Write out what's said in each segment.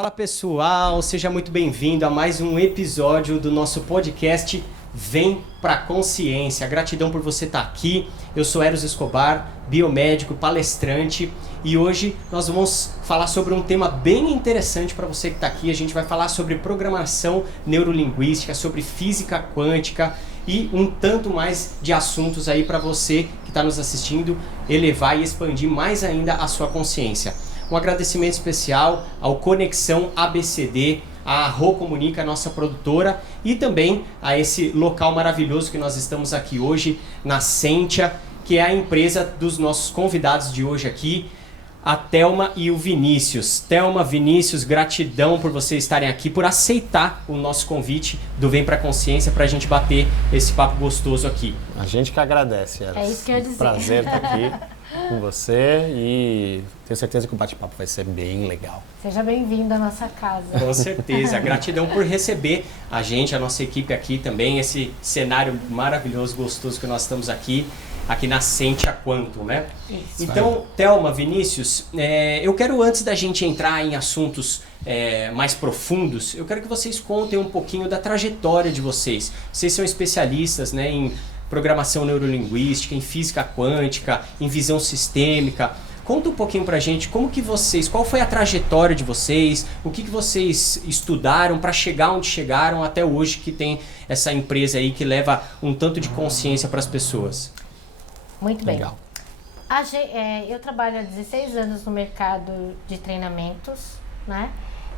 Fala pessoal, seja muito bem-vindo a mais um episódio do nosso podcast Vem Pra Consciência. Gratidão por você estar aqui. Eu sou Eros Escobar, biomédico, palestrante, e hoje nós vamos falar sobre um tema bem interessante para você que está aqui. A gente vai falar sobre programação neurolinguística, sobre física quântica e um tanto mais de assuntos aí para você que está nos assistindo elevar e expandir mais ainda a sua consciência. Um agradecimento especial ao Conexão ABCD, a Rô Comunica, nossa produtora, e também a esse local maravilhoso que nós estamos aqui hoje, na Sentia, que é a empresa dos nossos convidados de hoje aqui, a Thelma e o Vinícius. Thelma, Vinícius, gratidão por vocês estarem aqui, por aceitar o nosso convite do Vem Pra Consciência para a gente bater esse papo gostoso aqui. A gente que agradece, Eros. É isso que eu ia dizer. Prazer estar aqui com você e tenho certeza que o bate-papo vai ser bem legal. Seja bem-vindo à nossa casa. Com certeza. Gratidão por receber a gente, a nossa equipe aqui também, esse cenário maravilhoso, gostoso que nós estamos aqui na Sentia Quantum, né? Isso. Então, Thelma, Vinícius, eu quero, antes da gente entrar em assuntos mais profundos, eu quero que vocês contem um pouquinho da trajetória de vocês. Vocês são especialistas, né, em programação neurolinguística, em física quântica, em visão sistêmica. Conta um pouquinho pra gente qual foi a trajetória de vocês, o que vocês estudaram para chegar onde chegaram até hoje, que tem essa empresa aí que leva um tanto de consciência para as pessoas. Muito bem. Legal. Eu trabalho há 16 anos no mercado de treinamentos, né?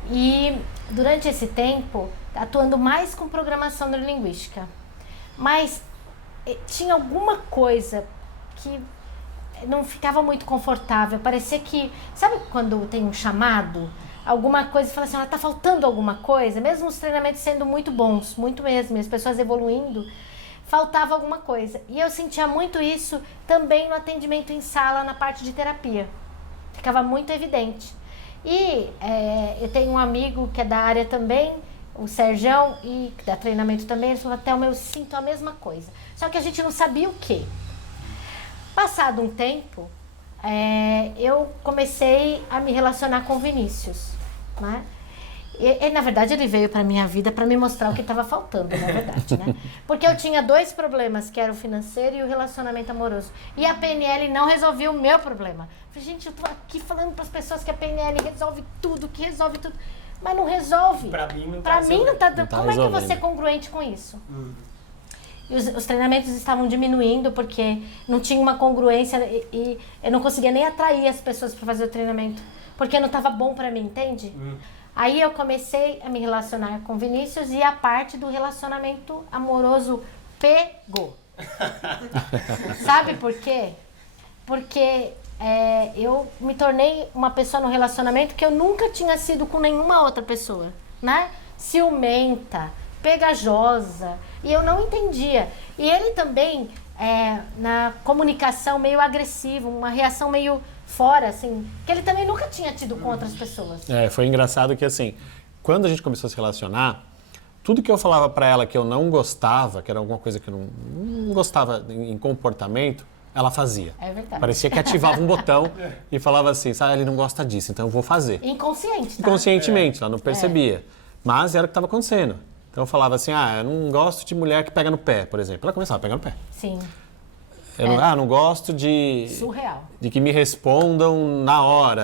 E durante esse tempo, atuando mais com programação neurolinguística. Mas tinha alguma coisa que não ficava muito confortável. Parecia que, sabe quando tem um chamado? Alguma coisa, e fala assim, tá faltando alguma coisa? Mesmo os treinamentos sendo muito bons, muito mesmo, e as pessoas evoluindo, faltava alguma coisa. E eu sentia muito isso também no atendimento em sala, na parte de terapia. Ficava muito evidente. E eu tenho um amigo que é da área também, o Serjão, e dá treinamento também. Ele falou, Thelma, eu sinto a mesma coisa. Só que a gente não sabia o quê. Passado um tempo, eu comecei a me relacionar com o Vinícius, né? E, na verdade, ele veio para minha vida para me mostrar o que estava faltando, na verdade, né? Porque eu tinha dois problemas, que era o financeiro e o relacionamento amoroso. E a PNL não resolvia o meu problema. Eu falei, gente, eu tô aqui falando para as pessoas que a PNL resolve tudo, que resolve tudo. Mas não resolve. Para mim não tá. Como é que eu vou resolvendo. ser congruente com isso? E os treinamentos estavam diminuindo porque não tinha uma congruência e eu não conseguia nem atrair as pessoas para fazer o treinamento. Porque não estava bom para mim, entende? Aí eu comecei a me relacionar com o Vinícius e a parte do relacionamento amoroso pegou. Sabe por quê? Porque eu me tornei uma pessoa no relacionamento que eu nunca tinha sido com nenhuma outra pessoa, né? Ciumenta, pegajosa, e eu não entendia. E ele também, na comunicação, meio agressivo, uma reação meio fora, assim, que ele também nunca tinha tido com outras pessoas. Foi engraçado que, assim, quando a gente começou a se relacionar, tudo que eu falava pra ela que eu não gostava, que era alguma coisa que eu não gostava em comportamento, ela fazia. É verdade. Parecia que ativava um botão e falava assim, sabe, ele não gosta disso, então eu vou fazer. Inconsciente, tá? Inconscientemente, ela não percebia. Mas era o que estava acontecendo. Então eu falava assim, eu não gosto de mulher que pega no pé, por exemplo. Ela começava a pegar no pé. Sim. Eu não gosto de... Surreal. De que me respondam na hora.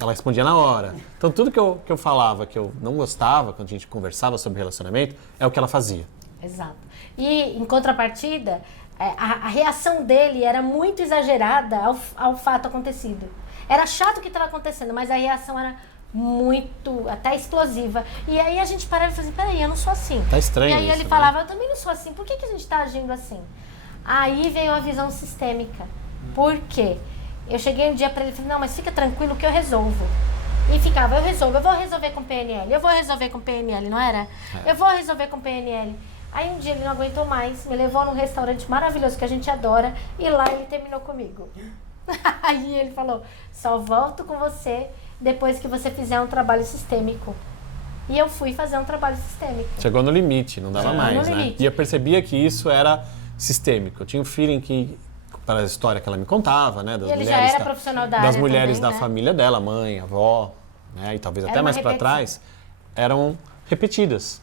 Ela respondia na hora. Então tudo que eu falava que eu não gostava, quando a gente conversava sobre relacionamento, é o que ela fazia. Exato. E em contrapartida, a reação dele era muito exagerada ao fato acontecido. Era chato o que estava acontecendo, mas a reação era muito, até explosiva. E aí a gente parava e falava assim, peraí, eu não sou assim. Tá estranho E aí isso, ele né? falava, eu também não sou assim, por que a gente está agindo assim? Aí veio a visão sistêmica. Por quê? Eu cheguei um dia para ele e falei, não, mas fica tranquilo que eu resolvo. E ficava, eu vou resolver com PNL, eu vou resolver com PNL, não era? Eu vou resolver com PNL. Aí um dia ele não aguentou mais, me levou num restaurante maravilhoso que a gente adora, e lá ele terminou comigo. Aí ele falou, só volto com você depois que você fizer um trabalho sistêmico. E eu fui fazer um trabalho sistêmico. Chegou no limite, não dava mais, no né? limite. E eu percebia que isso era sistêmico. Eu tinha um feeling que, para a história que ela me contava, né? Das E ele mulheres já era profissional da área das mulheres também, da né? família dela, mãe, avó, né, e talvez Era até uma mais para repetição. trás, eram repetidas.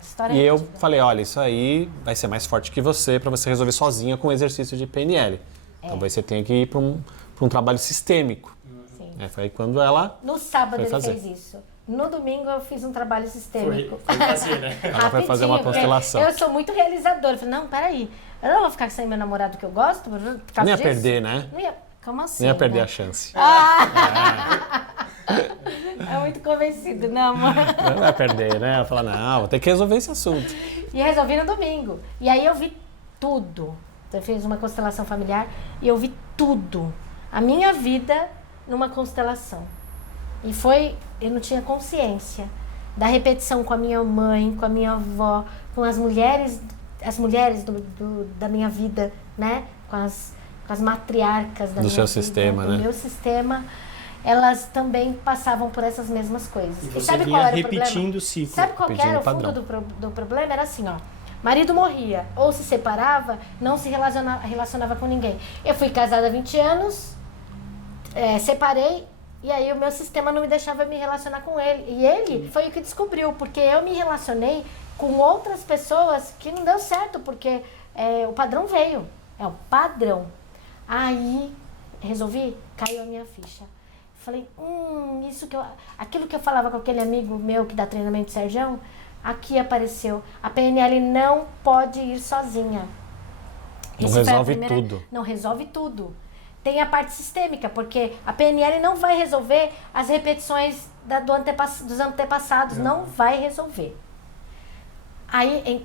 História E eu repetida. falei, olha, isso aí vai ser mais forte que você para você resolver sozinha com o exercício de PNL. Talvez você tenha que ir para um trabalho sistêmico. Sim. Foi aí quando ela No sábado foi ele fazer. fez isso. No domingo eu fiz um trabalho sistêmico. Foi fazer, né? Ela foi fazer uma Rapidinho, constelação. porque Eu sou muito realizadora. Eu falei, não, peraí. Eu não vou ficar sem meu namorado que eu gosto por causa não ia disso? perder, né? Não ia. Como assim? Não ia perder né? a chance. É muito convencido, não, amor. Não ia perder, né? Ela fala, não, vou ter que resolver esse assunto. E resolvi no domingo. E aí eu vi tudo. Então, eu fiz uma constelação familiar e eu vi tudo. A minha vida numa constelação. E foi, eu não tinha consciência da repetição com a minha mãe, com a minha avó, com as mulheres da minha vida, né? Com as matriarcas da Do minha seu vida, sistema, do né? meu sistema. Elas também passavam por essas mesmas coisas. E E você sabe vinha qual era o repetindo problema? o ciclo. Sabe qual que repetindo era o o fundo padrão. do problema? Era assim, ó. Marido morria ou se separava, não se relacionava com ninguém. Eu fui casada há 20 anos, separei, e aí o meu sistema não me deixava me relacionar com ele. E ele foi o que descobriu, porque eu me relacionei com outras pessoas que não deu certo, porque o padrão veio. É o padrão. Aí, resolvi, caiu a minha ficha. Falei, aquilo que eu falava com aquele amigo meu que dá treinamento de Sergião, aqui apareceu. A PNL não pode ir sozinha. Não Essa foi a resolve primeira- tudo. Não resolve tudo. Tem a parte sistêmica, porque a PNL não vai resolver as repetições dos antepassados, não vai resolver. Aí,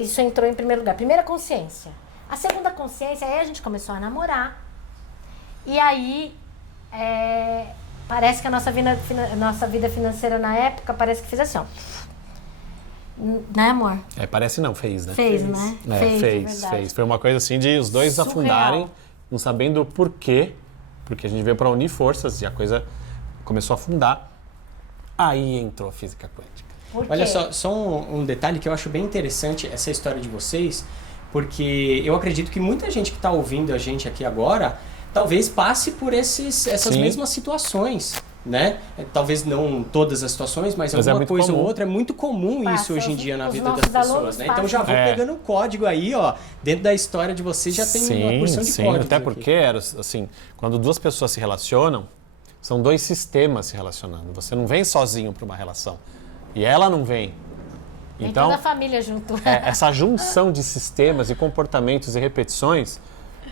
isso entrou em primeiro lugar. Primeira consciência. A segunda consciência, aí a gente começou a namorar. E aí, parece que a nossa vida financeira na época, parece que fez assim, ó. Né, amor? Parece não, fez, né? Fez, né? Fez. Foi uma coisa assim de os dois Surreal. afundarem, não sabendo por quê, porque a gente veio para unir forças e a coisa começou a afundar. Aí entrou a física quântica. Por Olha quê? só um detalhe que eu acho bem interessante, essa história de vocês, porque eu acredito que muita gente que está ouvindo a gente aqui agora, talvez passe por essas Sim. mesmas situações, né? Talvez não todas as situações, mas Mas é alguma muito coisa ou comum. outra. É muito comum Passa, isso hoje em dia na os vida das nossos alunos pessoas, né? Então já vou passam. pegando um código aí, ó, dentro da história de vocês já tem uma porção de sim, códigos até aqui. porque era assim, quando duas pessoas se relacionam, são dois sistemas se relacionando. Você não vem sozinho para uma relação e ela não vem. Vem Então, toda a família junto. essa junção de sistemas e comportamentos e repetições,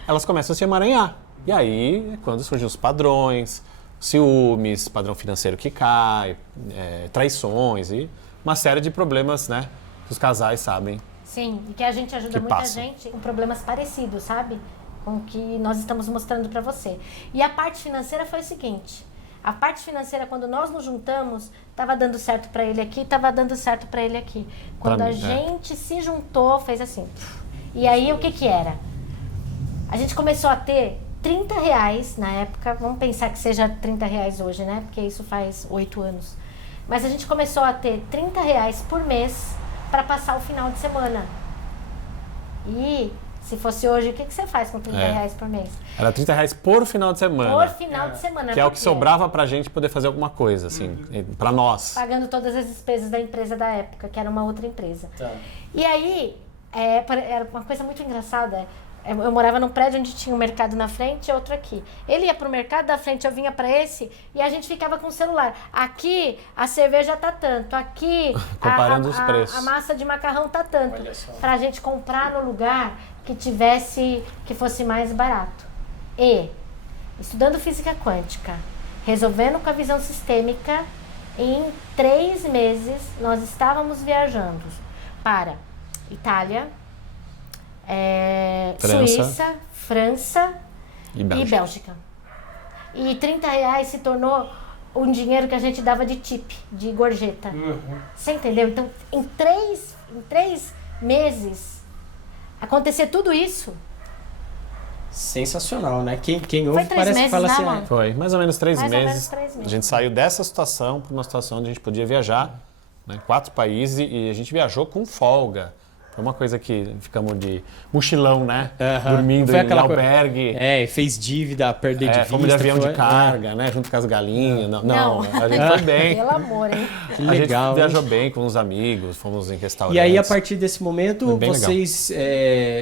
elas começam a se emaranhar. E aí é quando surgem os padrões, ciúmes, padrão financeiro que cai, traições e uma série de problemas, né, que os casais sabem. Sim, e que a gente ajuda Que muita passam. gente com problemas parecidos, sabe? Com o que nós estamos mostrando para você. E a parte financeira foi o seguinte: a parte financeira, quando nós nos juntamos, estava dando certo para ele aqui, estava dando certo para ele aqui. Quando Pra a mim, gente se juntou, fez assim. E aí, o que era? A gente começou a ter R$30 na época, vamos pensar que seja R$30 hoje, né? Porque isso faz 8 anos. Mas a gente começou a ter R$30 por mês para passar o final de semana. E se fosse hoje, o que você faz com R$30 por mês? Era R$30 por final de semana. Por final de semana. Que é o por que quê? sobrava pra gente poder fazer alguma coisa, assim, pra nós. Pagando todas as despesas da empresa da época, que era uma outra empresa. Tá. E aí, era uma coisa muito engraçada. Eu morava num prédio onde tinha um mercado na frente e outro aqui. Ele ia pro mercado da frente, eu vinha pra esse e a gente ficava com o celular. Aqui a cerveja tá tanto, aqui Comparando os preços. a massa de macarrão tá tanto. Olha só. Pra gente comprar no lugar que fosse mais barato. E estudando física quântica, resolvendo com a visão sistêmica, em 3 meses nós estávamos viajando para Itália, França. Suíça, França E e Bélgica. Bélgica. E R$30 se tornou um dinheiro que a gente dava de tip, de gorjeta. Você entendeu? Então, em três meses, acontecer tudo isso. Sensacional, né? Quem ouve 3 parece que meses, fala né, assim, amor? Foi mais ou menos 3 Mais ou meses. menos 3 meses. A gente saiu dessa situação para uma situação onde a gente podia viajar, né, 4 países e a gente viajou com folga. Foi uma coisa que ficamos de mochilão, né? Aham. Dormindo Foi em aquela albergue. Fez dívida, perder de vista. Fomos de avião foi- de carga, né? Junto com as galinhas. Não, Não. a gente foi bem. Pelo amor, hein? Que A legal. gente viajou bem com os amigos, fomos em restaurantes. E aí, a partir desse momento, Foi bem vocês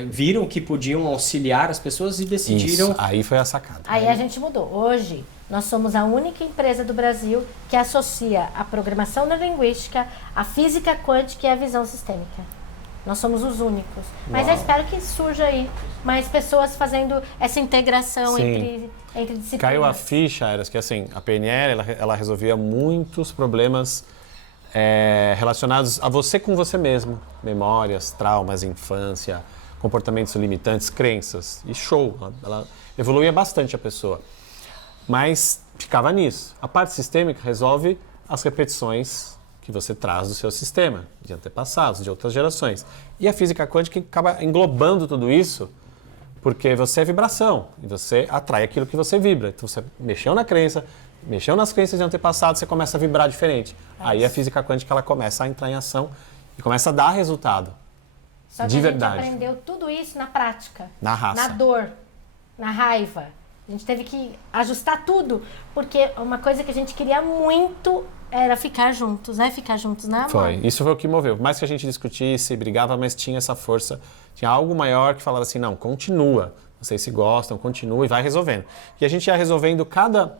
viram que podiam auxiliar as pessoas e decidiram... Isso, aí foi a sacada. Aí a gente mudou. Hoje, nós somos a única empresa do Brasil que associa a programação neurolinguística, a física quântica e a visão sistêmica. Nós somos os únicos. Mas eu espero que surja aí mais pessoas fazendo essa integração Sim. entre disciplinas. Caiu a ficha, Eras, que assim, a PNL, ela resolvia muitos problemas relacionados a você com você mesmo. Memórias, traumas, infância, comportamentos limitantes, crenças. E show, ela evoluía bastante a pessoa. Mas ficava nisso. A parte sistêmica resolve as repetições que você traz do seu sistema, de antepassados, de outras gerações. E a física quântica acaba englobando tudo isso, porque você é vibração, e você atrai aquilo que você vibra. Então você mexeu na crença, mexeu nas crenças de antepassados, você começa a vibrar diferente. Aí a física quântica ela começa a entrar em ação e começa a dar resultado. Só que de a gente verdade. aprendeu tudo isso na prática. Na raça. Na dor, na raiva. A gente teve que ajustar tudo, porque uma coisa que a gente queria muito era ficar juntos, né? Ficar juntos na amor. Foi, isso foi o que moveu. Por mais que a gente discutisse, brigava, mas tinha essa força, tinha algo maior que falava assim, não, continua, vocês se gostam, continua e vai resolvendo. E a gente ia resolvendo cada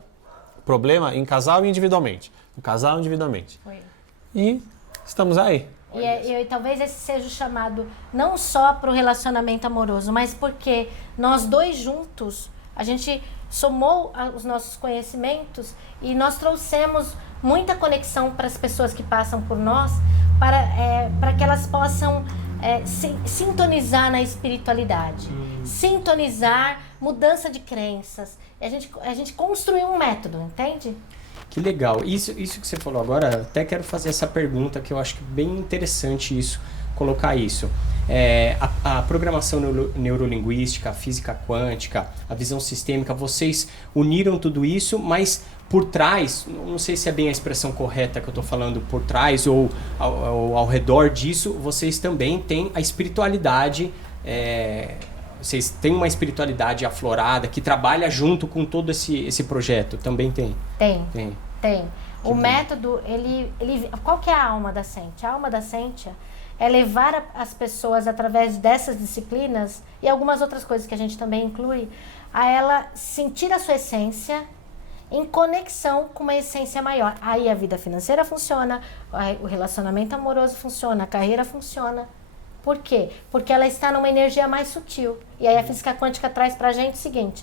problema em casal e individualmente. No casal individualmente. Foi. E estamos aí. E talvez esse seja o chamado não só para o relacionamento amoroso, mas porque nós dois juntos, a gente somou os nossos conhecimentos e nós trouxemos muita conexão para as pessoas que passam por nós, para que elas possam sintonizar na espiritualidade, sintonizar mudança de crenças. A gente construiu um método, entende? Que legal. Isso que você falou agora, até quero fazer essa pergunta, que eu acho que é bem interessante isso, colocar isso. A programação neurolinguística, a física quântica, a visão sistêmica, vocês uniram tudo isso, mas por trás, não sei se é bem a expressão correta que eu estou falando, por trás ou ao redor disso, vocês também têm a espiritualidade, vocês têm uma espiritualidade aflorada que trabalha junto com todo esse projeto, também tem? Tem. O método, qual que é a alma da Sentia? A alma da Sentia é levar as pessoas, através dessas disciplinas e algumas outras coisas que a gente também inclui, a ela sentir a sua essência em conexão com uma essência maior. Aí a vida financeira funciona, o relacionamento amoroso funciona, a carreira funciona. Por quê? Porque ela está numa energia mais sutil. E aí a física quântica traz pra gente o seguinte,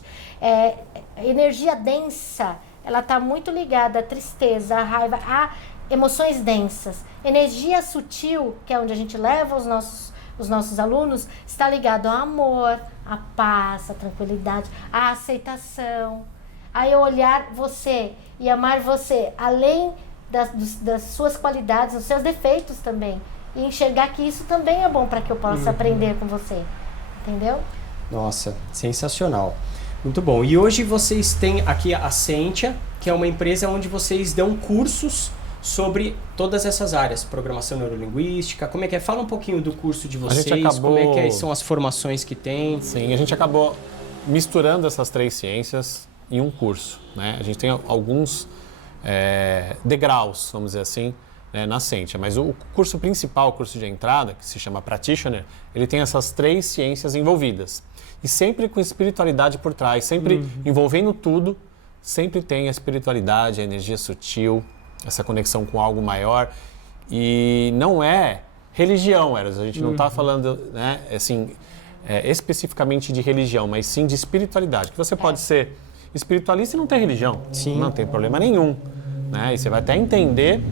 energia densa, ela está muito ligada à tristeza, à raiva, a emoções densas. Energia sutil, que é onde a gente leva os nossos alunos, está ligado ao amor, à paz, à tranquilidade, à aceitação. Aí olhar você e amar você, além das suas qualidades, dos seus defeitos também. E enxergar que isso também é bom para que eu possa aprender com você. Entendeu? Nossa, sensacional. Muito bom. E hoje vocês têm aqui a Sentia, que é uma empresa onde vocês dão cursos sobre todas essas áreas. Programação neurolinguística, como é que é? Fala um pouquinho do curso de vocês, como é que são as formações que tem. Sim, a gente acabou misturando essas três ciências em um curso, né? A gente tem alguns degraus, vamos dizer assim, na Sentia, mas o curso principal, o curso de entrada, que se chama Practitioner, ele tem essas três ciências envolvidas. E sempre com espiritualidade por trás, sempre envolvendo tudo, sempre tem a espiritualidade, a energia sutil, essa conexão com algo maior. E não é religião, Eras, a gente não está falando, né, assim, especificamente de religião, mas sim de espiritualidade, que você pode ser espiritualista e não ter religião, não tem problema nenhum, né? E você vai até entender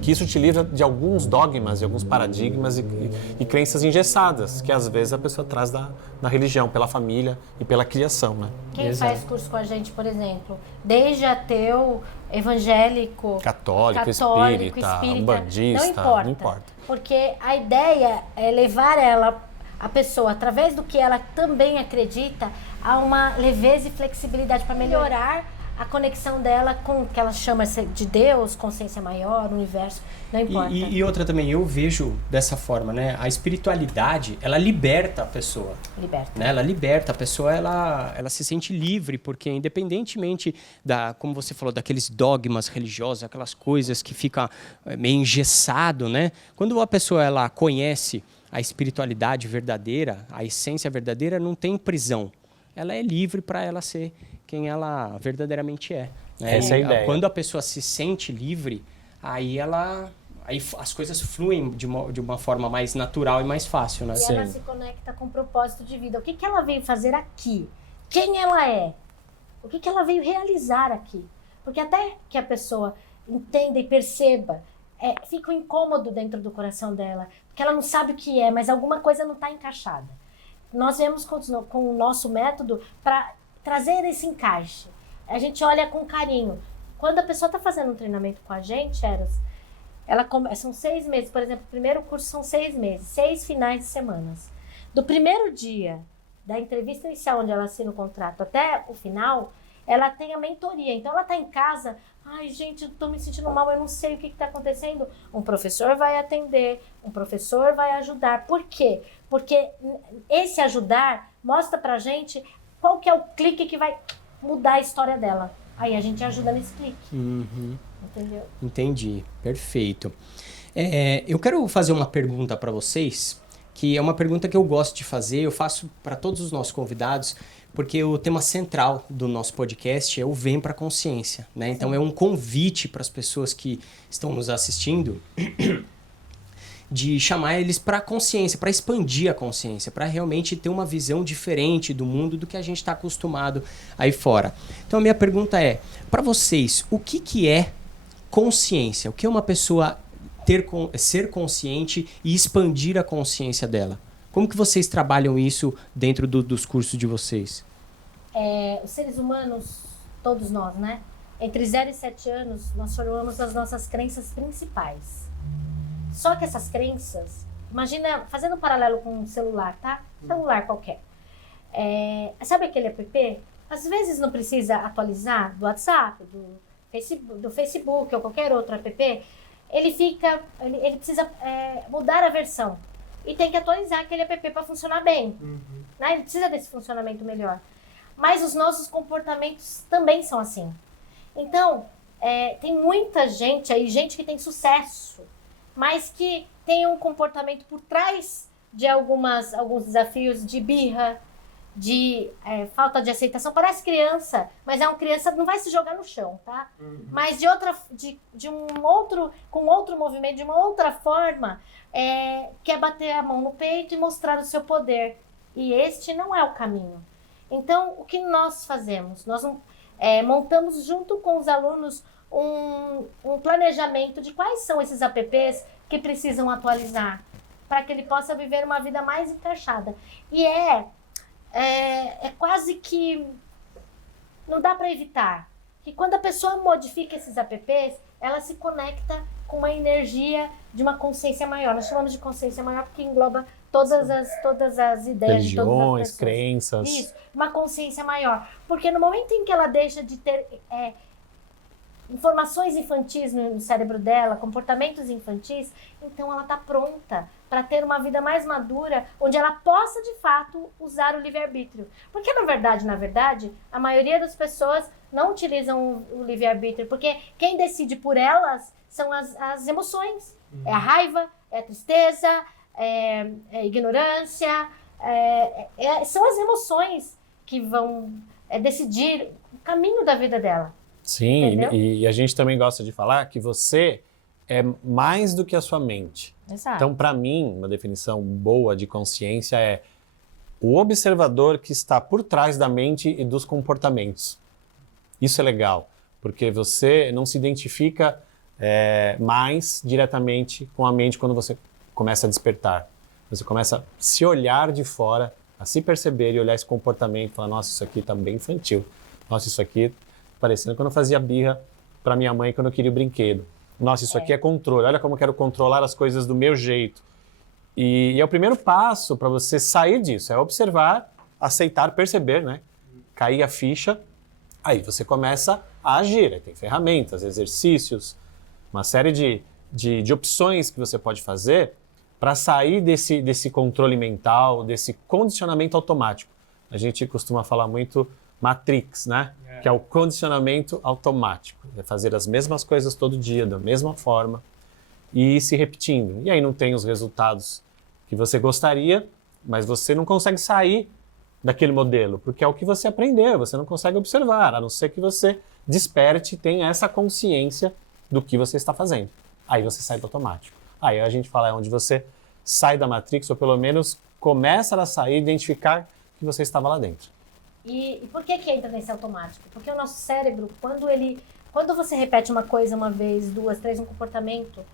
que isso te livra de alguns dogmas, de alguns paradigmas e crenças engessadas, que às vezes a pessoa traz da religião, pela família e pela criação, né? Quem faz curso com a gente, por exemplo, desde ateu, evangélico, católico, espírita, umbandista, não importa. Porque a ideia é levar a pessoa, através do que ela também acredita, a uma leveza e flexibilidade para melhorar a conexão dela com o que ela chama de Deus, consciência maior, universo, não importa. E outra também, eu vejo dessa forma, né? A espiritualidade, ela liberta a pessoa. Liberta. Né? Ela liberta a pessoa, ela se sente livre, porque independentemente como você falou, daqueles dogmas religiosos, aquelas coisas que ficam meio engessado, né? Quando a pessoa ela conhece a espiritualidade verdadeira, a essência verdadeira, não tem prisão. Ela é livre para ela ser quem ela verdadeiramente é. Né? Essa é a ideia. Quando a pessoa se sente livre, aí as coisas fluem de uma forma mais natural e mais fácil, né? E ela se conecta com o propósito de vida. O que ela veio fazer aqui? Quem ela é? O que ela veio realizar aqui? Porque até que a pessoa entenda e perceba, fica um incômodo dentro do coração dela, porque ela não sabe o que é, mas alguma coisa não está encaixada. Nós viemos com o nosso método para trazer esse encaixe. A gente olha com carinho. Quando a pessoa está fazendo um treinamento com a gente, são 6 meses. Por exemplo, o primeiro curso são 6 meses, 6 finais de semanas. Do primeiro dia da entrevista inicial, onde ela assina o contrato, até o final, ela tem a mentoria. Então, ela está em casa, ai, gente, eu estou me sentindo mal, eu não sei o que está acontecendo. Um professor vai atender, um professor vai ajudar. Por quê? Porque esse ajudar mostra pra gente qual que é o clique que vai mudar a história dela. Aí a gente ajuda nesse clique. Uhum. Entendeu? Entendi. Perfeito. Eu quero fazer uma pergunta para vocês, que é uma pergunta que eu gosto de fazer, eu faço para todos os nossos convidados, porque o tema central do nosso podcast é o Vem para a Consciência, né? Então é um convite para as pessoas que estão nos assistindo de chamar eles para a consciência, para expandir a consciência, para realmente ter uma visão diferente do mundo do que a gente está acostumado aí fora. Então a minha pergunta é, para vocês, o que é consciência? O que é uma pessoa ser consciente e expandir a consciência dela? Como que vocês trabalham isso dentro dos cursos de vocês? Os seres humanos, todos nós, né? Entre 0 e 7 anos, nós formamos as nossas crenças principais. Só que essas crenças, imagina, fazendo um paralelo com um celular, tá? Celular qualquer. Sabe aquele app? Às vezes não precisa atualizar do WhatsApp, do Facebook ou qualquer outro app. Ele precisa mudar a versão. E tem que atualizar aquele app para funcionar bem. Né? Ele precisa desse funcionamento melhor. Mas os nossos comportamentos também são assim. Então, tem muita gente aí, gente que tem sucesso, mas que tem um comportamento por trás de alguns desafios de birra, de falta de aceitação. Parece criança, mas é uma criança, não vai se jogar no chão, tá? Mas com outro movimento, de uma outra forma, quer bater a mão no peito e mostrar o seu poder. E este não é o caminho. Então, o que nós fazemos? Nós montamos junto com os alunos um planejamento de quais são esses apps que precisam atualizar para que ele possa viver uma vida mais encaixada. E é quase que não dá para evitar que quando a pessoa modifica esses apps, ela se conecta com uma energia de uma consciência maior. Nós chamamos de consciência maior porque engloba todas as ideias, religiões, de todas as pessoas. crenças. Isso, uma consciência maior. Porque no momento em que ela deixa de ter informações infantis no cérebro dela, comportamentos infantis, então ela está pronta para ter uma vida mais madura, onde ela possa, de fato, usar o livre-arbítrio. Porque, na verdade, a maioria das pessoas não utilizam o livre-arbítrio, porque quem decide por elas são as emoções. É a raiva, é a tristeza, é a ignorância, são as emoções que vão decidir o caminho da vida dela. Sim, e a gente também gosta de falar que você é mais do que a sua mente. Exato. Então, para mim, uma definição boa de consciência é o observador que está por trás da mente e dos comportamentos. Isso é legal, porque você não se identifica mais diretamente com a mente quando você começa a despertar. Você começa a se olhar de fora, a se perceber e olhar esse comportamento e falar, nossa, isso aqui está bem infantil. Nossa, isso aqui parecendo quando eu fazia birra para minha mãe quando eu queria o brinquedo. Nossa, isso aqui é controle. Olha como eu quero controlar as coisas do meu jeito. E é o primeiro passo para você sair disso. É observar, aceitar, perceber, né? Cair a ficha. Aí você começa a agir, aí tem ferramentas, exercícios, uma série de opções que você pode fazer para sair desse controle mental, desse condicionamento automático. A gente costuma falar muito Matrix, né? Que é o condicionamento automático. É fazer as mesmas coisas todo dia, da mesma forma, e ir se repetindo. E aí não tem os resultados que você gostaria, mas você não consegue sair daquele modelo, porque é o que você aprendeu, você não consegue observar, a não ser que você desperte e tenha essa consciência do que você está fazendo. Aí você sai do automático. Aí a gente fala onde você sai da Matrix, ou pelo menos começa a sair e identificar que você estava lá dentro. E por que entra nesse automático? Porque o nosso cérebro, quando você repete uma coisa uma vez, duas, três, um comportamento,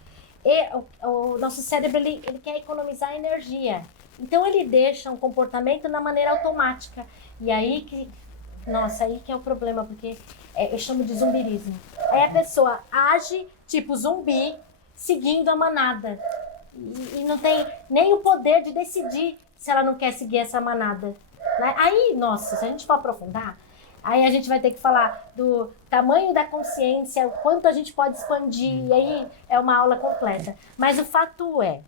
o nosso cérebro ele quer economizar energia. Então ele deixa um comportamento na maneira automática. E aí que é o problema, porque eu chamo de zumbirismo. Aí a pessoa age tipo zumbi, seguindo a manada. E não tem nem o poder de decidir se ela não quer seguir essa manada. Aí, se a gente for aprofundar, aí a gente vai ter que falar do tamanho da consciência, o quanto a gente pode expandir, e aí é uma aula completa. Mas o fato é,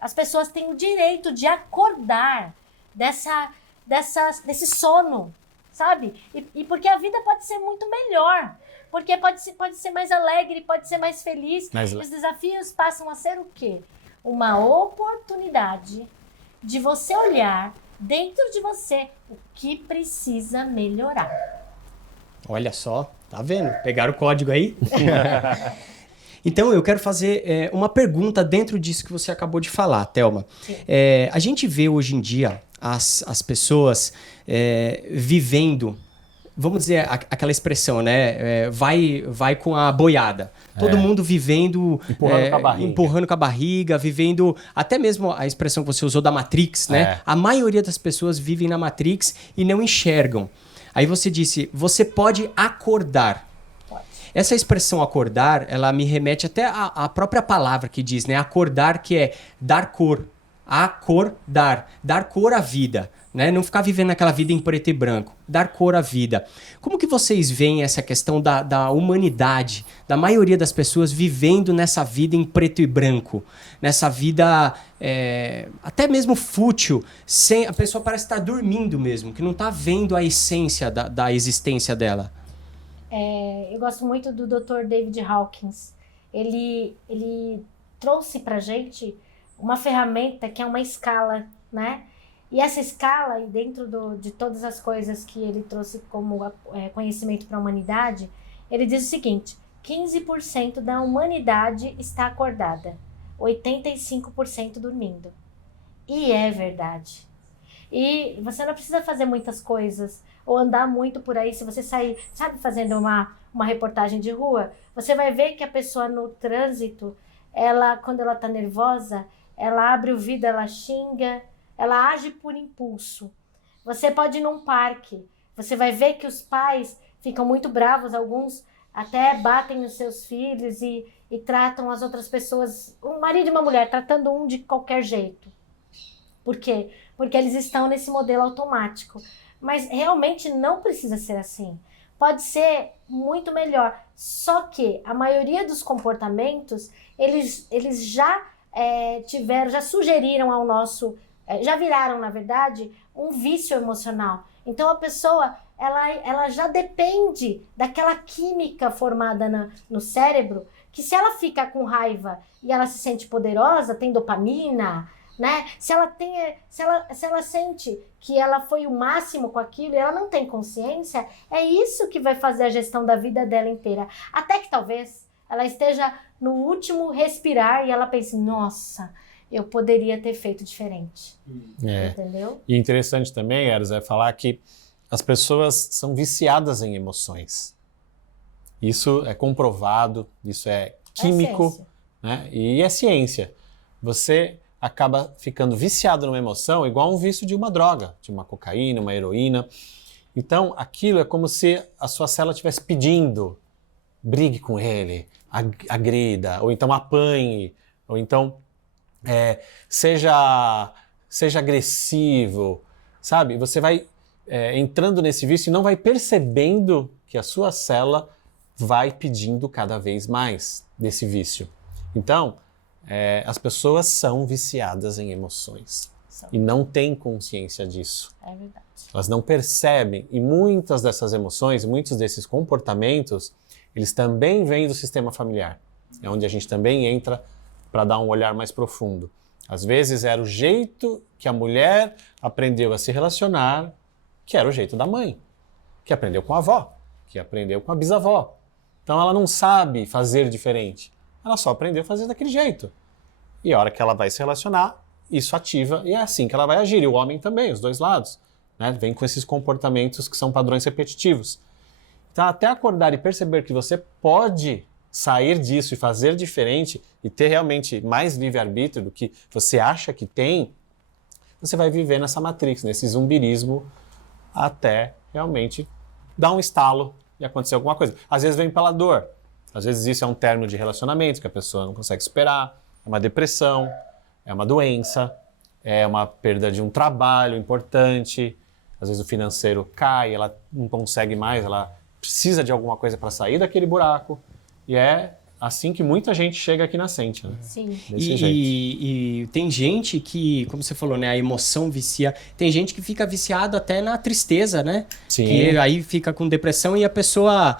as pessoas têm o direito de acordar desse sono, sabe? E porque a vida pode ser muito melhor, porque pode ser mais alegre, pode ser mais feliz. Os desafios passam a ser o quê? Uma oportunidade de você olhar dentro de você o que precisa melhorar. Olha só, tá vendo? Pegaram o código aí? Então, eu quero fazer uma pergunta dentro disso que você acabou de falar, Thelma. A gente vê hoje em dia as pessoas vivendo, vamos dizer, aquela expressão, né? Vai com a boiada. Todo mundo vivendo... Empurrando com a barriga, vivendo... Até mesmo a expressão que você usou da Matrix, né? A maioria das pessoas vivem na Matrix e não enxergam. Aí você disse, você pode acordar. Essa expressão acordar, ela me remete até à própria palavra que diz, né? Acordar, que é dar cor. Acordar. Dar cor à vida. Né? Não ficar vivendo aquela vida em preto e branco. Dar cor à vida. Como que vocês veem essa questão da humanidade, da maioria das pessoas vivendo nessa vida em preto e branco? Nessa vida até mesmo fútil, sem a pessoa parece estar dormindo mesmo, que não está vendo a essência da existência dela. Eu gosto muito do Dr. David Hawkins. Ele trouxe pra gente uma ferramenta que é uma escala, né? E essa escala, e dentro de todas as coisas que ele trouxe como conhecimento para a humanidade, ele diz o seguinte: 15% da humanidade está acordada, 85% dormindo. E é verdade. E você não precisa fazer muitas coisas, ou andar muito por aí. Se você sair, sabe, fazendo uma reportagem de rua, você vai ver que a pessoa no trânsito, quando ela está nervosa, ela abre o vidro, ela xinga, ela age por impulso. Você pode ir num parque, você vai ver que os pais ficam muito bravos, alguns até batem os seus filhos e tratam as outras pessoas, um marido e uma mulher, tratando um de qualquer jeito. Por quê? Porque eles estão nesse modelo automático. Mas realmente não precisa ser assim. Pode ser muito melhor. Só que a maioria dos comportamentos, eles já já sugeriram ao nosso... já viraram, na verdade, um vício emocional. Então a pessoa, ela já depende daquela química formada no cérebro, que se ela fica com raiva e ela se sente poderosa, tem dopamina, né? Se ela sente que ela foi o máximo com aquilo e ela não tem consciência, é isso que vai fazer a gestão da vida dela inteira. Até que talvez ela esteja no último respirar e ela pense, nossa, eu poderia ter feito diferente. Entendeu? E interessante também, Eros, é falar que as pessoas são viciadas em emoções. Isso é comprovado, isso é químico, né? E é ciência. Você acaba ficando viciado numa emoção igual um vício de uma droga, de uma cocaína, uma heroína. Então, aquilo é como se a sua célula estivesse pedindo, brigue com ele, agrida, ou então apanhe, ou então seja agressivo, sabe? Você vai entrando nesse vício e não vai percebendo que a sua célula vai pedindo cada vez mais desse vício. Então, as pessoas são viciadas em emoções e não têm consciência disso. É verdade. Elas não percebem, e muitas dessas emoções, muitos desses comportamentos, eles também vêm do sistema familiar. É onde a gente também entra para dar um olhar mais profundo. Às vezes era o jeito que a mulher aprendeu a se relacionar, que era o jeito da mãe, que aprendeu com a avó, que aprendeu com a bisavó. Então ela não sabe fazer diferente, ela só aprendeu a fazer daquele jeito. E a hora que ela vai se relacionar, isso ativa e é assim que ela vai agir. E o homem também, os dois lados, né? Vem com esses comportamentos que são padrões repetitivos. Então até acordar e perceber que você pode sair disso e fazer diferente e ter realmente mais livre-arbítrio do que você acha que tem, você vai viver nessa matrix, nesse zumbirismo, até realmente dar um estalo e acontecer alguma coisa. Às vezes vem pela dor, às vezes isso é um término de relacionamento que a pessoa não consegue superar, é uma depressão, é uma doença, é uma perda de um trabalho importante, às vezes o financeiro cai, ela não consegue mais, ela precisa de alguma coisa para sair daquele buraco. E é assim que muita gente chega aqui na Sente, né? Sim. Desse jeito. E tem gente que, como você falou, né? A emoção vicia. Tem gente que fica viciado até na tristeza, né? Sim. Que aí fica com depressão e a pessoa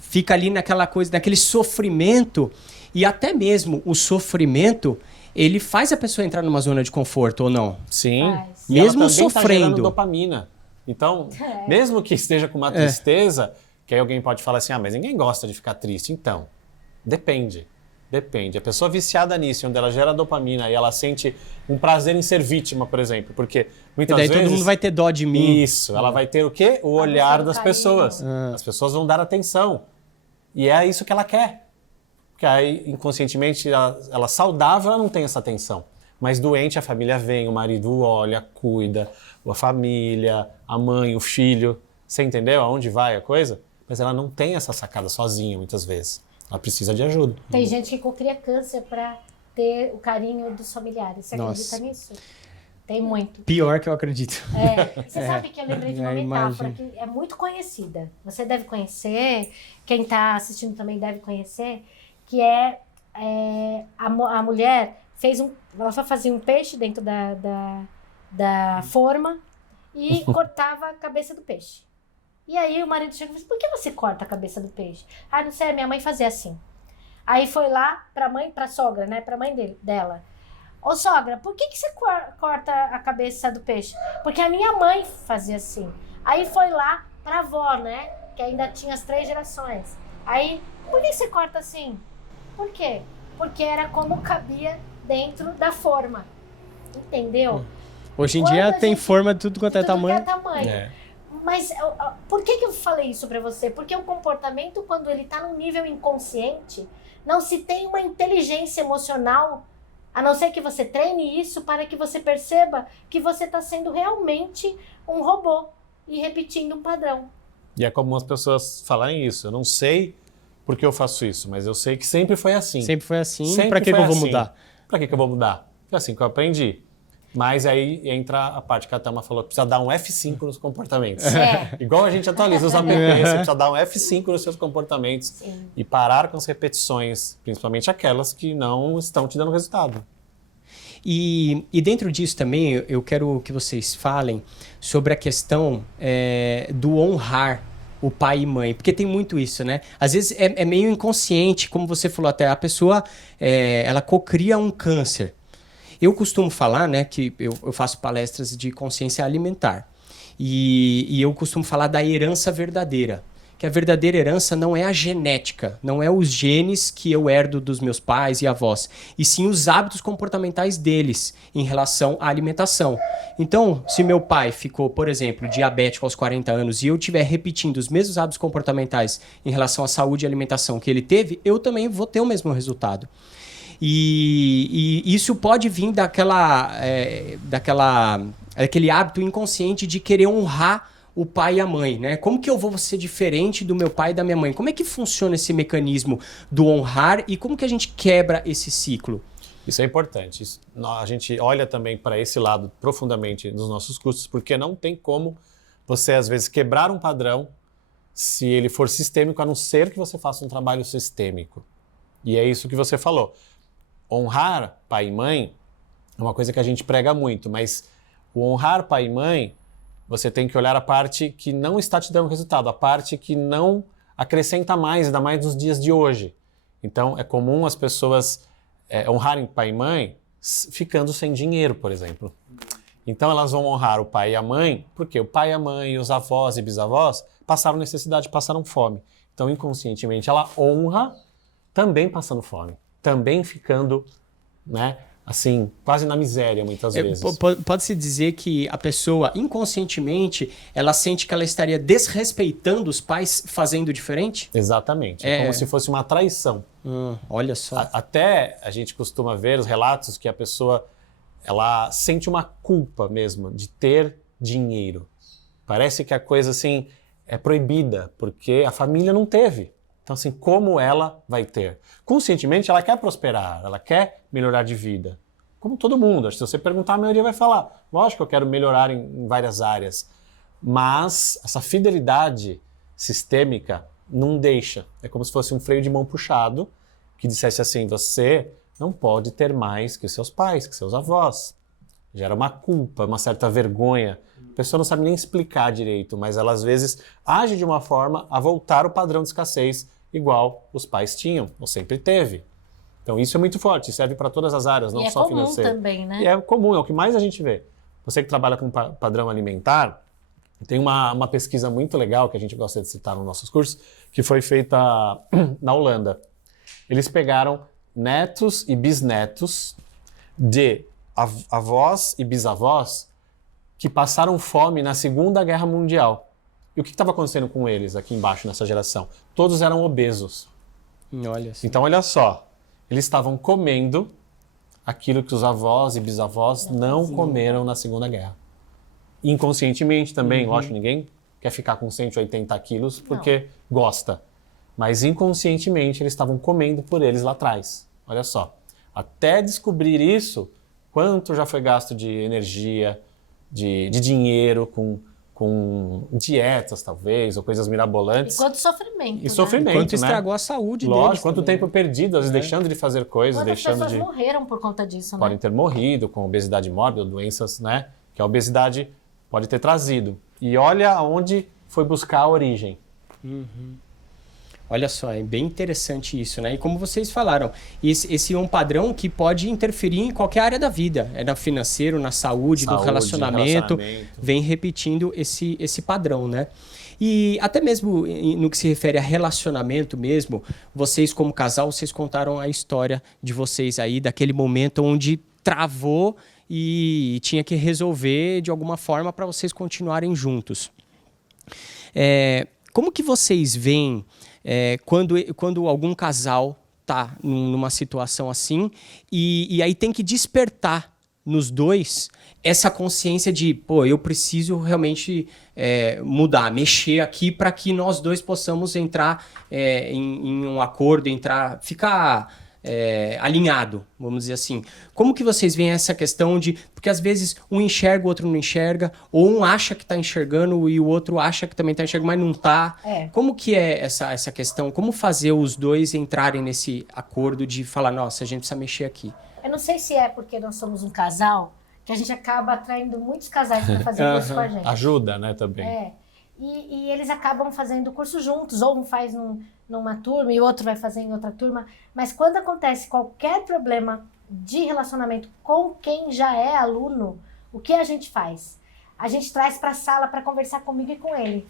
fica ali naquela coisa, naquele sofrimento. E até mesmo o sofrimento, ele faz a pessoa entrar numa zona de conforto ou não? Sim. Faz. E ela Mesmo também tá gerando sofrendo. dopamina. Então, mesmo que esteja com uma tristeza, que aí alguém pode falar assim, mas ninguém gosta de ficar triste. Então, depende. A pessoa viciada nisso, onde ela gera dopamina e ela sente um prazer em ser vítima, por exemplo, porque muitas daí vezes... todo mundo vai ter dó de mim. Isso, ela vai ter o quê? O olhar das pessoas. As pessoas vão dar atenção. E é isso que ela quer. Porque aí, inconscientemente, ela saudável, ela não tem essa atenção. Mas doente, a família vem, o marido olha, cuida, a família, a mãe, o filho. Você entendeu aonde vai a coisa? Mas ela não tem essa sacada sozinha, muitas vezes. Ela precisa de ajuda. Tem gente que cocria câncer para ter o carinho dos familiares. Você acredita nisso? Tem muito. Pior que eu acredito. Você sabe que eu lembrei de uma metáfora que é muito conhecida. Você deve conhecer, quem está assistindo também deve conhecer, que a mulher ela só fazia um peixe dentro da forma e cortava a cabeça do peixe. E aí o marido chegou e disse, por que você corta a cabeça do peixe? Ah, não sei, minha mãe fazia assim. Aí foi lá pra sogra, né, pra mãe dela. Ô sogra, por que você corta a cabeça do peixe? Porque a minha mãe fazia assim. Aí foi lá pra avó, né, que ainda tinha as 3 gerações. Aí, por que você corta assim? Por quê? Porque era como cabia dentro da forma. Entendeu? Hoje em dia tem forma de tudo quanto é tamanho. Mas por que eu falei isso pra você? Porque o comportamento, quando ele tá num nível inconsciente, não se tem uma inteligência emocional, a não ser que você treine isso para que você perceba que você tá sendo realmente um robô e repetindo um padrão. E é comum as pessoas falarem isso. Eu não sei por que eu faço isso, mas eu sei que sempre foi assim. Sempre foi assim. Sempre pra que foi eu vou assim. mudar? Pra que eu vou mudar? É assim que eu aprendi. Mas aí entra a parte que a Thelma falou, precisa dar um F5 nos comportamentos. Igual a gente atualiza os apps, você precisa dar um F5 nos seus comportamentos. Sim. E parar com as repetições, principalmente aquelas que não estão te dando resultado. E dentro disso também, eu quero que vocês falem sobre a questão do honrar o pai e mãe, porque tem muito isso, né? Às vezes é meio inconsciente, como você falou até, a pessoa, ela cocria um câncer. Eu costumo falar, né, que eu faço palestras de consciência alimentar, e eu costumo falar da herança verdadeira, que a verdadeira herança não é a genética, não é os genes que eu herdo dos meus pais e avós, e sim os hábitos comportamentais deles em relação à alimentação. Então, se meu pai ficou, por exemplo, diabético aos 40 anos e eu estiver repetindo os mesmos hábitos comportamentais em relação à saúde e alimentação que ele teve, eu também vou ter o mesmo resultado. E isso pode vir daquele hábito inconsciente de querer honrar o pai e a mãe, né? Como que eu vou ser diferente do meu pai e da minha mãe? Como é que funciona esse mecanismo do honrar e como que a gente quebra esse ciclo? Isso é importante. A gente olha também para esse lado profundamente nos nossos cursos, porque não tem como você às vezes quebrar um padrão se ele for sistêmico, a não ser que você faça um trabalho sistêmico. E é isso que você falou. Honrar pai e mãe é uma coisa que a gente prega muito, mas o honrar pai e mãe, você tem que olhar a parte que não está te dando resultado, a parte que não acrescenta mais, ainda mais nos dias de hoje. Então, é comum as pessoas honrarem pai e mãe ficando sem dinheiro, por exemplo. Então, elas vão honrar o pai e a mãe, porque o pai e a mãe, os avós e bisavós passaram necessidade, passaram fome. Então, inconscientemente, ela honra também passando fome, também ficando, né, assim, quase na miséria, muitas vezes. Pode-se dizer que a pessoa, inconscientemente, ela sente que ela estaria desrespeitando os pais fazendo diferente? Exatamente. É como se fosse uma traição. Olha só. Até a gente costuma ver os relatos que a pessoa, ela sente uma culpa mesmo de ter dinheiro. Parece que a coisa, assim, é proibida, porque a família não teve. Então, assim, como ela vai ter? Conscientemente, ela quer prosperar, ela quer melhorar de vida. Como todo mundo. Se você perguntar, a maioria vai falar. Lógico que eu quero melhorar em várias áreas. Mas essa fidelidade sistêmica não deixa. É como se fosse um freio de mão puxado que dissesse assim, você não pode ter mais que os seus pais, que seus avós. Gera uma culpa, uma certa vergonha. A pessoa não sabe nem explicar direito, mas ela às vezes age de uma forma a voltar ao padrão de escassez igual os pais tinham, ou sempre teve. Então isso é muito forte, serve para todas as áreas, não só financeira. E é comum também, né? E é comum, é o que mais a gente vê. Você que trabalha com padrão alimentar, tem uma pesquisa muito legal que a gente gosta de citar nos nossos cursos, que foi feita na Holanda. Eles pegaram netos e bisnetos de avós e bisavós que passaram fome na Segunda Guerra Mundial. E o que estava acontecendo com eles aqui embaixo nessa geração? Todos eram obesos. Olha só. Então, olha só, eles estavam comendo aquilo que os avós e bisavós não comeram na Segunda Guerra. Inconscientemente também, lógico, ninguém quer ficar com 180 quilos porque gosta. Mas inconscientemente eles estavam comendo por eles lá atrás. Olha só, até descobrir isso, quanto já foi gasto de energia, de dinheiro, com dietas, talvez, ou coisas mirabolantes. E quanto sofrimento, E sofrimento, Quanto né? estragou a saúde deles. Lógico, quanto também, tempo perdido, às vezes deixando de fazer coisas, Quantas deixando pessoas de... morreram por conta disso, né? Podem ter morrido com obesidade mórbida, doenças, né? Que a obesidade pode ter trazido. E olha aonde foi buscar a origem. Olha só, é bem interessante isso, né? E como vocês falaram, esse é um padrão que pode interferir em qualquer área da vida. É no financeiro, na saúde, no relacionamento. Vem repetindo esse padrão, né? E até mesmo no que se refere a relacionamento mesmo, vocês como casal, vocês contaram a história de vocês aí, daquele momento onde travou e tinha que resolver de alguma forma para vocês continuarem juntos. Como que vocês veem quando algum casal está numa situação assim e aí tem que despertar nos dois essa consciência de, pô, eu preciso realmente mudar, mexer aqui para que nós dois possamos entrar em um acordo, ficar alinhado, vamos dizer assim. Como que vocês veem essa questão de... Porque às vezes um enxerga, o outro não enxerga, ou um acha que está enxergando e o outro acha que também está enxergando, mas não está. Como que é essa questão? Como fazer os dois entrarem nesse acordo de falar, nossa, a gente precisa mexer aqui? Eu não sei se é porque nós somos um casal que a gente acaba atraindo muitos casais para fazer curso com a gente. Ajuda, né, também. E eles acabam fazendo curso juntos, ou um faz numa turma e o outro vai fazer em outra turma. Mas quando acontece qualquer problema de relacionamento com quem já é aluno, o que a gente faz? A gente traz para a sala para conversar comigo e com ele.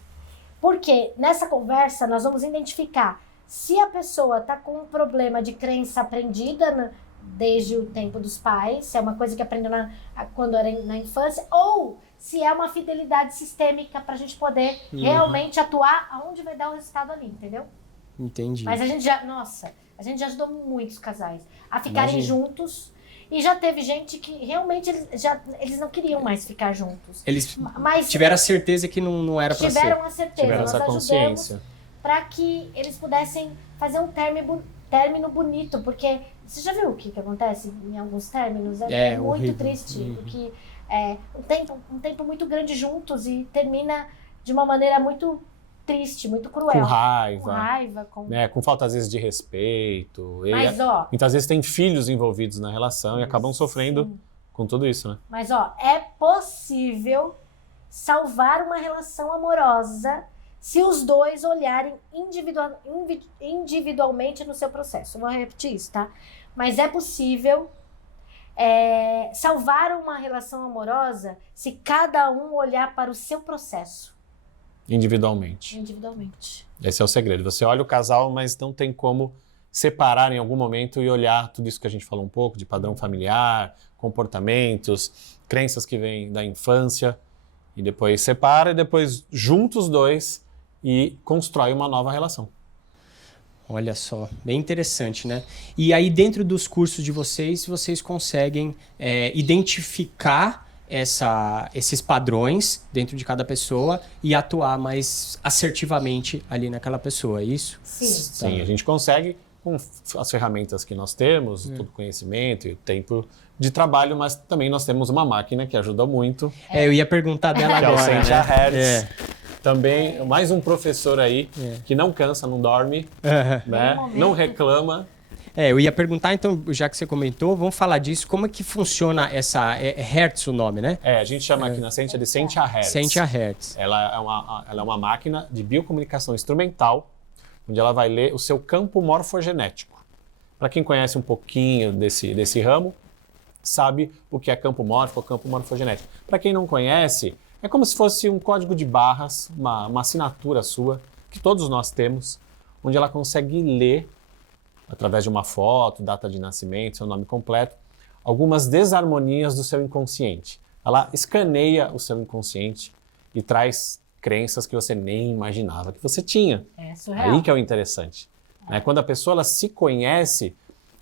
Porque nessa conversa nós vamos identificar se a pessoa está com um problema de crença aprendida desde o tempo dos pais, se é uma coisa que aprendeu quando era na infância, ou se é uma fidelidade sistêmica para a gente poder realmente atuar aonde vai dar o resultado ali, entendeu? Entendi. Mas a gente já ajudou muitos casais a ficarem juntos, e já teve gente que realmente eles não queriam mais ficar juntos. Eles mas tiveram a certeza que não era para ser. Tiveram a certeza, tiveram nós essa consciência. para que eles pudessem fazer um término bonito, porque você já viu o que acontece em alguns términos? É muito horrível. triste, porque um tempo muito grande juntos e termina de uma maneira muito triste, muito cruel. Com raiva. Com raiva, com... Né, com falta, às vezes, de respeito. Mas, ó... Muitas vezes tem filhos envolvidos na relação e acabam sofrendo com tudo isso, né? Mas, ó, é possível salvar uma relação amorosa se os dois olharem individualmente no seu processo. Vou repetir isso, tá? Mas é possível salvar uma relação amorosa se cada um olhar para o seu processo. Individualmente. Individualmente. Esse é o segredo. Você olha o casal, mas não tem como separar em algum momento e olhar tudo isso que a gente falou um pouco, de padrão familiar, comportamentos, crenças que vêm da infância, e depois separa e depois junta os dois e constrói uma nova relação. Olha só, bem interessante, né? E aí dentro dos cursos de vocês conseguem identificar esses padrões dentro de cada pessoa e atuar mais assertivamente ali naquela pessoa, é isso? Sim. Sim, a gente consegue com as ferramentas que nós temos, todo o conhecimento e o tempo de trabalho, mas também nós temos uma máquina que ajuda muito. Eu ia perguntar dela Que é o agora, Sentia né? Hertz. Também, mais um professor aí que não cansa, não dorme, né? Não reclama. Eu ia perguntar, então, já que você comentou, vamos falar disso. Como é que funciona essa... Hertz o nome, né? A gente chama aqui na Sentia de Sentia Hertz. Sentia Hertz. Ela é uma máquina de biocomunicação instrumental, onde ela vai ler o seu campo morfogenético. Para quem conhece um pouquinho desse ramo, sabe o que é campo mórfico ou campo morfogenético. Para quem não conhece, é como se fosse um código de barras, uma assinatura sua, que todos nós temos, onde ela consegue ler, através de uma foto, data de nascimento, seu nome completo, algumas desarmonias do seu inconsciente. Ela escaneia o seu inconsciente e traz crenças que você nem imaginava que você tinha. É surreal. Aí que é o interessante. Né? Quando a pessoa ela se conhece,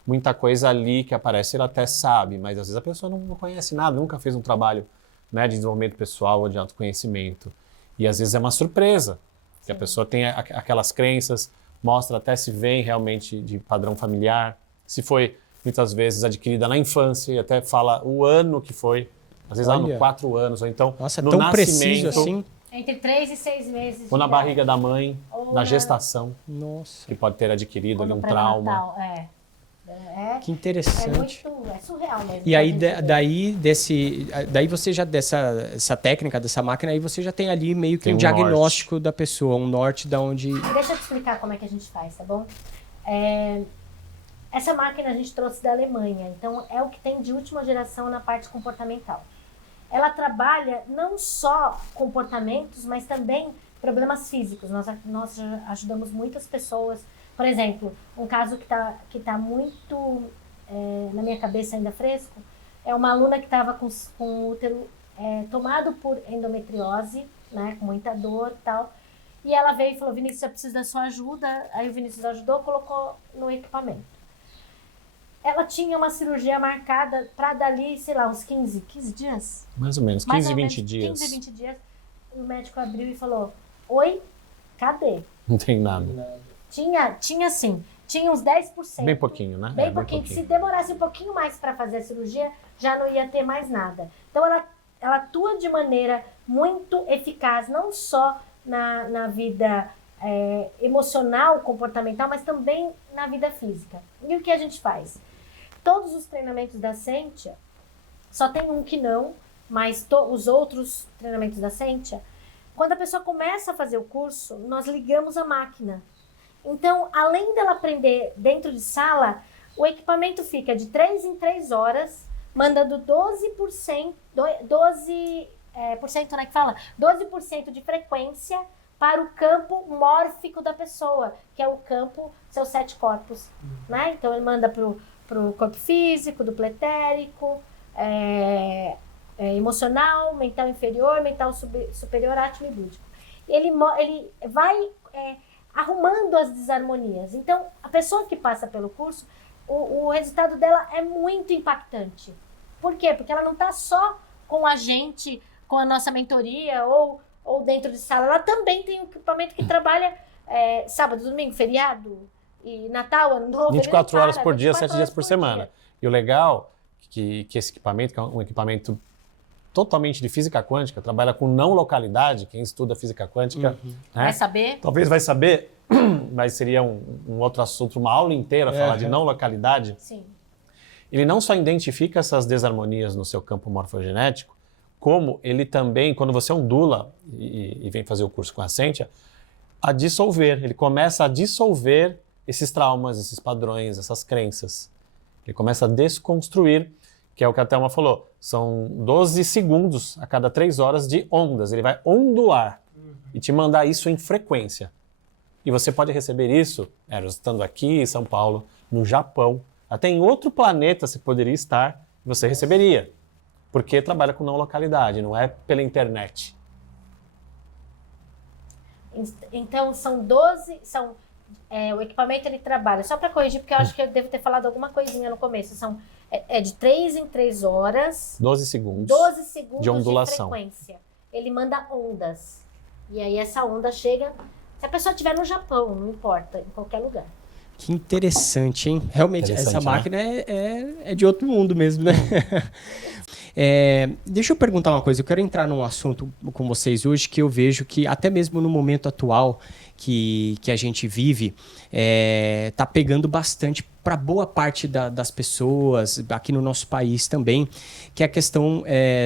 muita coisa ali que aparece ela até sabe, mas às vezes a pessoa não conhece nada, nunca fez um trabalho, né, de desenvolvimento pessoal ou de autoconhecimento. E às vezes é uma surpresa, que a pessoa tem aquelas crenças, mostra até se vem realmente de padrão familiar, se foi muitas vezes adquirida na infância e até fala o ano que foi, às vezes lá no 4 anos, ou então Nossa, no tão nascimento, preciso assim. Entre 3 e 6 meses. ou na barriga da mãe, Ou na gestação, Nossa, que pode ter adquirido ou ali no um trauma. pré-natal. que interessante. É surreal mesmo. E aí, daí você já, essa técnica, dessa máquina, aí você já tem ali meio que Tem um um diagnóstico da pessoa, um norte da onde... Deixa eu te explicar como é que a gente faz, tá bom? Essa máquina a gente trouxe da Alemanha, então é o que tem de última geração na parte comportamental. Ela trabalha não só comportamentos, mas também problemas físicos. Nós ajudamos muitas pessoas. Por exemplo, um caso que tá muito na minha cabeça ainda fresco, é uma aluna que estava com o útero tomado por endometriose, né, com muita dor e tal. E ela veio e falou, Vinícius, eu preciso da sua ajuda. Aí o Vinícius ajudou, colocou no equipamento. Ela tinha uma cirurgia marcada para dali, sei lá, uns 15 dias? Mais ou menos, 15, 20 dias. 15, 20 dias. O médico abriu e falou, oi, cadê? Não tem nada. Tinha sim, tinha uns 10%. Bem pouquinho, né? Bem pouquinho. Se demorasse um pouquinho mais para fazer a cirurgia, já não ia ter mais nada. Então ela atua de maneira muito eficaz, não só na vida emocional, comportamental, mas também na vida física. E o que a gente faz? Todos os treinamentos da Sentia, só tem um que não, mas os outros treinamentos da Sentia, quando a pessoa começa a fazer o curso, nós ligamos a máquina. Então, além dela aprender dentro de sala, o equipamento fica de 3 em 3 horas, mandando 12%, 12% né, que fala? 12% de frequência para o campo mórfico da pessoa, que é o campo, seus 7 corpos. Né? Então, ele manda para o corpo físico, duplo etérico, emocional, mental inferior, mental superior, átimo e búdico. Ele vai arrumando as desarmonias. Então, a pessoa que passa pelo curso, o resultado dela é muito impactante. Por quê? Porque ela não está só com a gente, com a nossa mentoria ou dentro de sala. Ela também tem um equipamento que trabalha sábado, domingo, feriado e Natal, Ano Novo. 24 horas por dia, 7 dias por semana. E o legal é que esse equipamento, que é um equipamento totalmente de física quântica, trabalha com não localidade, quem estuda física quântica, né? Vai saber? Talvez vai saber, mas seria um outro assunto, uma aula inteira falar de não localidade. Sim. Ele não só identifica essas desarmonias no seu campo morfogenético, como ele também, quando você ondula e vem fazer o curso com a Cynthia, a dissolver. Ele começa a dissolver esses traumas, esses padrões, essas crenças. Ele começa a desconstruir, que é o que a Thelma falou. São 12 segundos a cada 3 horas de ondas. Ele vai ondular e te mandar isso em frequência. E você pode receber isso, estando aqui em São Paulo, no Japão, até em outro planeta você poderia estar, você receberia. Porque trabalha com não localidade, não é pela internet. Então são 12, o equipamento ele trabalha, só para corrigir, porque eu acho que eu devo ter falado alguma coisinha no começo, de 3 em 3 horas, 12 segundos, 12 segundos de ondulação. frequência. Ele manda ondas, e aí essa onda chega, se a pessoa estiver no Japão, não importa, em qualquer lugar. Que interessante, hein? Realmente, essa máquina é de outro mundo mesmo, né? Deixa eu perguntar uma coisa. Eu quero entrar num assunto com vocês hoje que eu vejo que até mesmo no momento atual que a gente vive, tá pegando bastante para boa parte das pessoas, aqui no nosso país também, que é a questão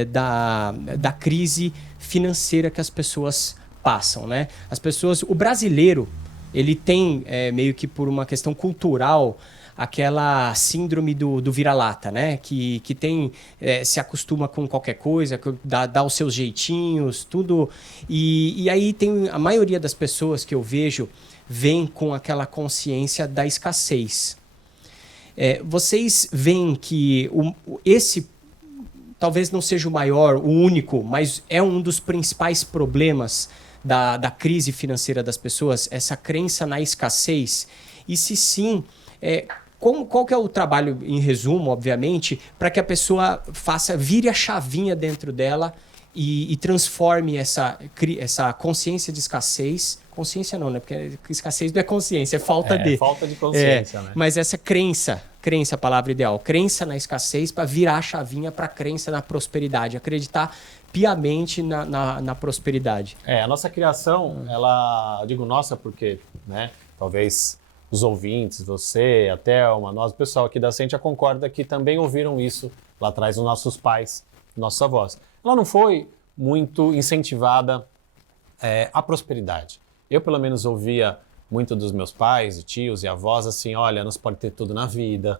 da crise financeira que as pessoas passam, né? As pessoas, o brasileiro, ele tem, meio que por uma questão cultural, aquela síndrome do vira-lata, né? Que tem, se acostuma com qualquer coisa, dá os seus jeitinhos, tudo. E aí tem a maioria das pessoas que eu vejo vem com aquela consciência da escassez. Vocês veem que esse talvez não seja o maior, o único, mas é um dos principais problemas da crise financeira das pessoas, essa crença na escassez? E se sim, qual que é o trabalho, em resumo, obviamente, para que a pessoa vire a chavinha dentro dela e transforme essa consciência de escassez? Consciência não, né? Porque escassez não é consciência, é falta de. Falta de consciência, né? Mas essa crença a palavra ideal, crença na escassez para virar a chavinha para a crença na prosperidade, acreditar piamente na prosperidade. A nossa criação, digo nossa porque, né, talvez os ouvintes, você, a Thelma, nós, o pessoal aqui da Cynthia concorda que também ouviram isso lá atrás, os nossos pais, nossos avós. Ela não foi muito incentivada à prosperidade. Eu, pelo menos, ouvia muito dos meus pais e tios e avós assim, olha, não se pode ter tudo na vida,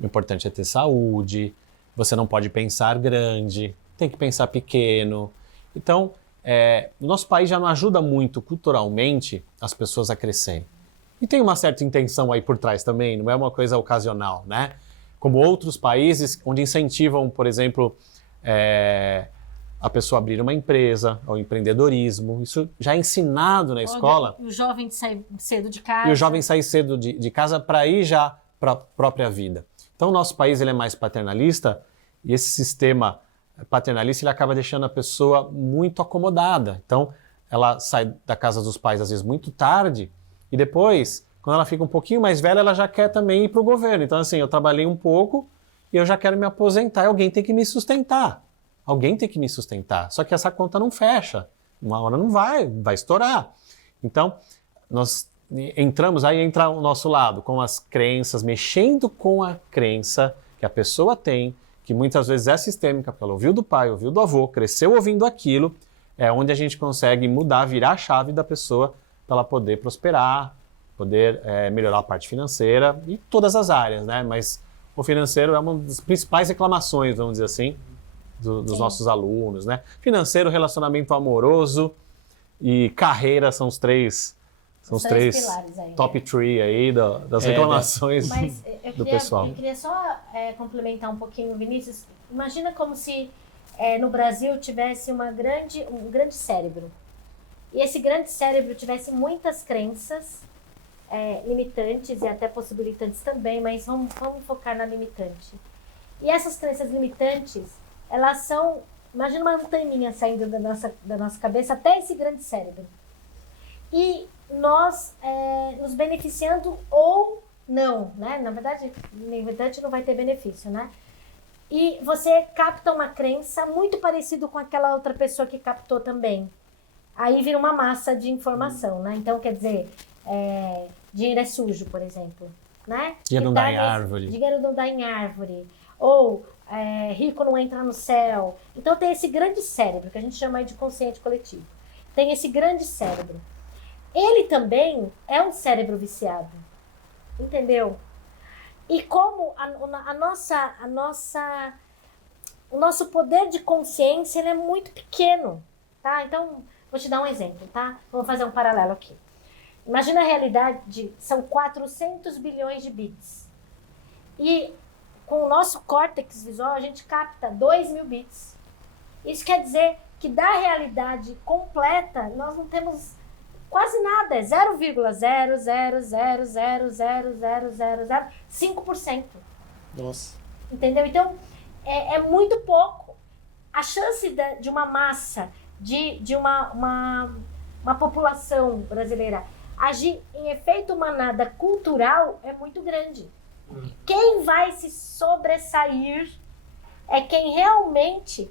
o importante é ter saúde, você não pode pensar grande, tem que pensar pequeno. Então, o nosso país já não ajuda muito culturalmente as pessoas a crescerem. E tem uma certa intenção aí por trás também, não é uma coisa ocasional, né? Como outros países onde incentivam, por exemplo, a pessoa abrir uma empresa, ao empreendedorismo. Isso já é ensinado na escola. E o jovem sai cedo de casa. E o jovem sai cedo de casa para ir já para a própria vida. Então, o nosso país ele é mais paternalista e esse sistema paternalista ele acaba deixando a pessoa muito acomodada. Então, ela sai da casa dos pais, às vezes, muito tarde e depois, quando ela fica um pouquinho mais velha, ela já quer também ir para o governo. Então, assim, eu trabalhei um pouco e eu já quero me aposentar e alguém tem que me sustentar. Alguém tem que me sustentar. Só que essa conta não fecha. Uma hora não vai estourar. Então, nós entramos, aí entra o nosso lado, com as crenças, mexendo com a crença que a pessoa tem, que muitas vezes é sistêmica, porque ela ouviu do pai, ouviu do avô, cresceu ouvindo aquilo, é onde a gente consegue mudar, virar a chave da pessoa para ela poder prosperar, poder melhorar a parte financeira e todas as áreas, né? Mas o financeiro é uma das principais reclamações, vamos dizer assim, dos nossos alunos, né? Financeiro, relacionamento amoroso e carreira são os três pilares aí, top 3 aí das reclamações do pessoal. Eu queria só complementar um pouquinho, Vinícius. Imagina como se no Brasil tivesse um grande cérebro. E esse grande cérebro tivesse muitas crenças limitantes e até possibilitantes também, mas vamos focar na limitante. E essas crenças limitantes, elas são, imagina uma anteninha saindo da nossa cabeça até esse grande cérebro. E nós nos beneficiando ou não, né? Na verdade, limitante não vai ter benefício, né? e você capta uma crença muito parecido com aquela outra pessoa que captou também. Aí vira uma massa de informação, né? Então, quer dizer, dinheiro é sujo, por exemplo, né? Dinheiro não dá em árvore. Dinheiro não dá em árvore. Ou rico não entra no céu. Então tem esse grande cérebro, que a gente chama aí de consciente coletivo. Tem esse grande cérebro. Ele também é um cérebro viciado. Entendeu? E como o nosso poder de consciência ele é muito pequeno, tá? Então, vou te dar um exemplo, tá? Vamos fazer um paralelo aqui. Imagina a realidade, são 400 bilhões de bits. E com o nosso córtex visual, a gente capta 2.000 bits. Isso quer dizer que da realidade completa, nós não temos quase nada, é 0,000000005%. Nossa. Entendeu? Então, é muito pouco. A chance de uma massa, de uma população brasileira agir em efeito manada cultural é muito grande. Quem vai se sobressair é quem realmente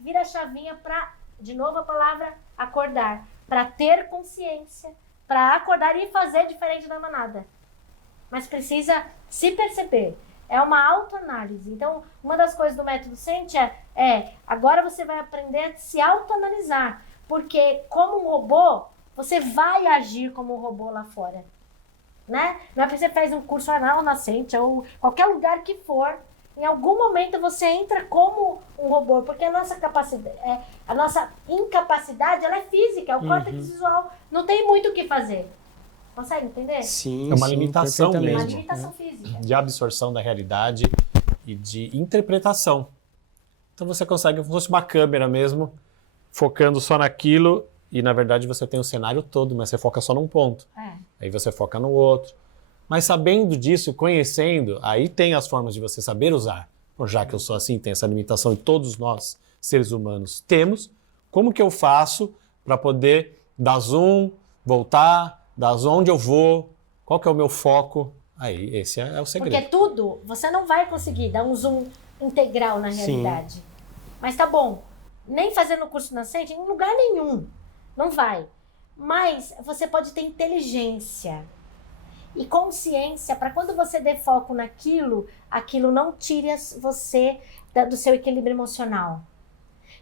vira a chavinha para, de novo a palavra, acordar. Para ter consciência, para acordar e fazer diferente da manada. Mas precisa se perceber. É uma autoanálise. Então, uma das coisas do método Sente agora você vai aprender a se autoanalisar. Porque, como um robô, você vai agir como um robô lá fora. Né? Não é porque você faz um curso na Sente ou qualquer lugar que for, em algum momento você entra como um robô, porque a nossa capacidade, a nossa incapacidade, ela é física, é o córtex visual, não tem muito o que fazer. Consegue entender? Sim, é uma limitação mesmo. É uma limitação física. De absorção da realidade e de interpretação. Então você consegue, como se fosse uma câmera mesmo, focando só naquilo, e na verdade você tem o cenário todo, mas você foca só num ponto. Aí você foca no outro. Mas sabendo disso, conhecendo, aí tem as formas de você saber usar. Já que eu sou assim, tem essa limitação e todos nós, seres humanos, temos. Como que eu faço para poder dar zoom, voltar, dar zoom onde eu vou, qual que é o meu foco? Aí, esse é o segredo. Porque tudo, você não vai conseguir dar um zoom integral na realidade. Sim. Mas tá bom, nem fazendo curso na Sente, em lugar nenhum, não vai. Mas você pode ter inteligência e consciência para quando você der foco naquilo, aquilo não tire você do seu equilíbrio emocional.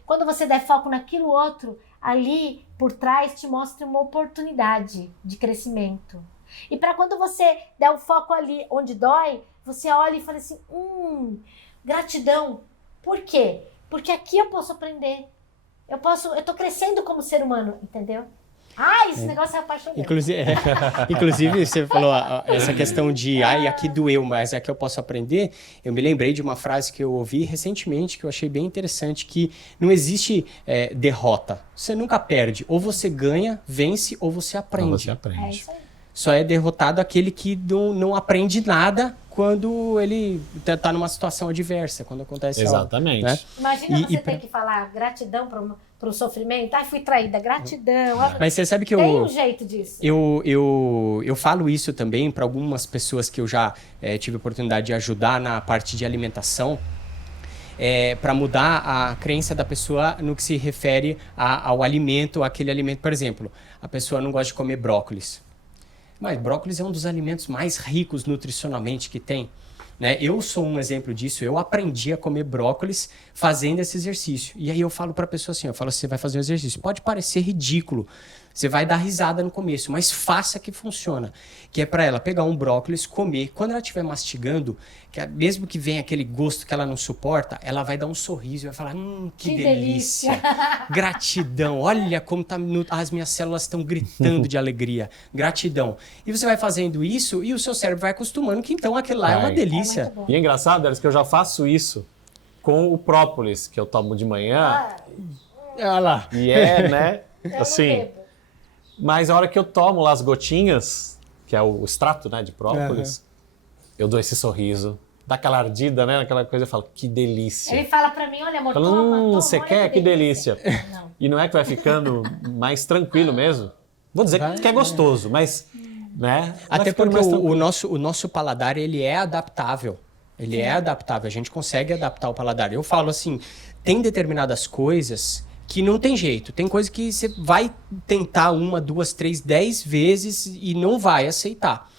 Quando você der foco naquilo outro, ali por trás te mostra uma oportunidade de crescimento. E para quando você der o foco ali onde dói, você olha e fala assim, gratidão. Por quê? Porque aqui eu posso aprender. Eu tô crescendo como ser humano, entendeu? Esse negócio é apaixonante. Inclusive, você falou essa questão de aqui doeu, mas aqui eu posso aprender. Eu me lembrei de uma frase que eu ouvi recentemente, que eu achei bem interessante, que não existe derrota. Você nunca perde. Ou você ganha, vence, ou você aprende. Ou você aprende. É isso aí. Só é derrotado aquele que não aprende nada quando ele está numa situação adversa, quando acontece Exatamente. algo. Né? Imagina você ter que falar gratidão para o sofrimento. Fui traída, gratidão. Mas você sabe que tem um jeito disso. Eu falo isso também para algumas pessoas que eu já tive a oportunidade de ajudar na parte de alimentação, para mudar a crença da pessoa no que se refere ao alimento, aquele alimento. Por exemplo, a pessoa não gosta de comer brócolis. Mas brócolis é um dos alimentos mais ricos nutricionalmente que tem. Né? Eu sou um exemplo disso. Eu aprendi a comer brócolis fazendo esse exercício. E aí eu falo para a pessoa assim, você vai fazer um exercício. Pode parecer ridículo. Você vai dar risada no começo, mas faça que funciona. Que é para ela pegar um brócolis, comer. Quando ela estiver mastigando, mesmo que venha aquele gosto que ela não suporta, ela vai dar um sorriso e vai falar, que delícia. Gratidão. Olha como as minhas células estão gritando de alegria. Gratidão. E você vai fazendo isso e o seu cérebro vai acostumando que então aquilo lá é uma delícia. E é engraçado, Elis, que eu já faço isso com o própolis que eu tomo de manhã. Olha lá. E né? Assim... Mas a hora que eu tomo lá as gotinhas, que é o extrato, né, de própolis, eu dou esse sorriso, dá aquela ardida, né, aquela coisa, eu falo, que delícia. Ele fala pra mim, olha amor, toma, você quer? Que delícia. Não. E não é que vai ficando mais tranquilo mesmo? Vou dizer que é gostoso, mas... né? Até porque o nosso paladar, ele é adaptável. Ele é adaptável, a gente consegue adaptar o paladar. Eu falo assim, tem determinadas coisas que não tem jeito. Tem coisa que você vai tentar 1, 2, 3, 10 vezes e não vai aceitar.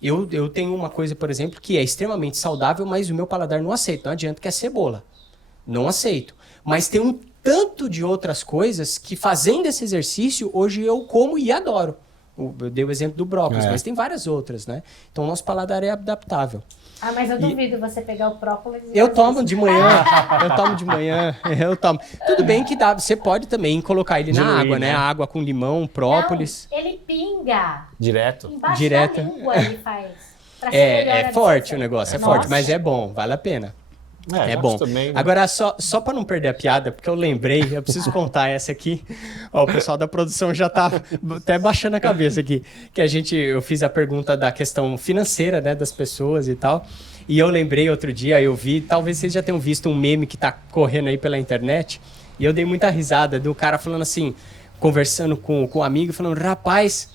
Eu tenho uma coisa, por exemplo, que é extremamente saudável, mas o meu paladar não aceita. Não adianta, que é cebola. Não aceito. Mas tem um tanto de outras coisas que, fazendo esse exercício, hoje eu como e adoro. Eu dei o exemplo do brócolis, mas tem várias outras, né? Então, o nosso paladar é adaptável. Ah, mas eu duvido você pegar o própolis e... Eu tomo de manhã, eu tomo. Tudo bem que dá, você pode também colocar ele na água, né? Água com limão, própolis. Não, ele pinga. Direto? Embaixo Direto. da língua ele faz. Pra ser melhor É a forte absorção. o negócio, é Nossa. forte, mas é bom, vale a pena. É eu bom. acho também, né? Agora, só para não perder a piada, porque eu lembrei, eu preciso contar essa aqui. Ó, o pessoal da produção já tá até baixando a cabeça aqui. Eu fiz a pergunta da questão financeira, né, das pessoas e tal. E eu lembrei outro dia, eu vi, talvez vocês já tenham visto um meme que tá correndo aí pela internet. E eu dei muita risada do cara falando assim, conversando com um amigo, falando, rapaz,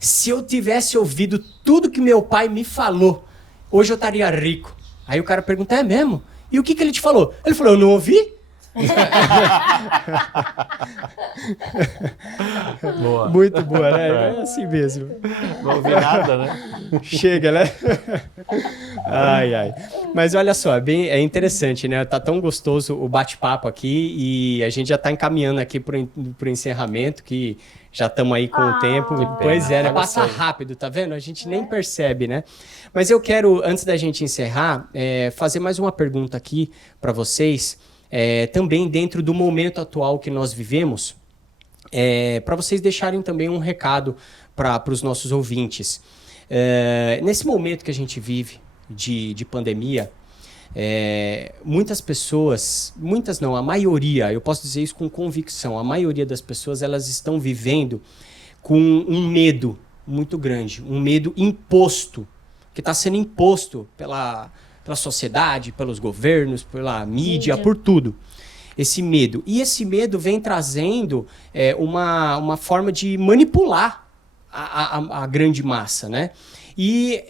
se eu tivesse ouvido tudo que meu pai me falou, hoje eu estaria rico. Aí o cara pergunta, é mesmo? E o que ele te falou? Ele falou, eu não ouvi? Boa. Muito boa, né? É assim mesmo. Não ouvi nada, né? Chega, né? Ai. Mas olha só, é interessante, né? Tá tão gostoso o bate-papo aqui e a gente já tá encaminhando aqui pro encerramento, que já estamos aí com o tempo. Pois é, né? Passa rápido, tá vendo? A gente nem percebe, né? Mas eu quero, antes da gente encerrar, fazer mais uma pergunta aqui para vocês, também dentro do momento atual que nós vivemos, para vocês deixarem também um recado para os nossos ouvintes. Nesse momento que a gente vive de pandemia, muitas pessoas, muitas não, a maioria, eu posso dizer isso com convicção, a maioria das pessoas, elas estão vivendo com um medo muito grande, um medo imposto, que está sendo imposto pela sociedade, pelos governos, pela mídia, por tudo. Esse medo. E esse medo vem trazendo uma forma de manipular a grande massa, né? E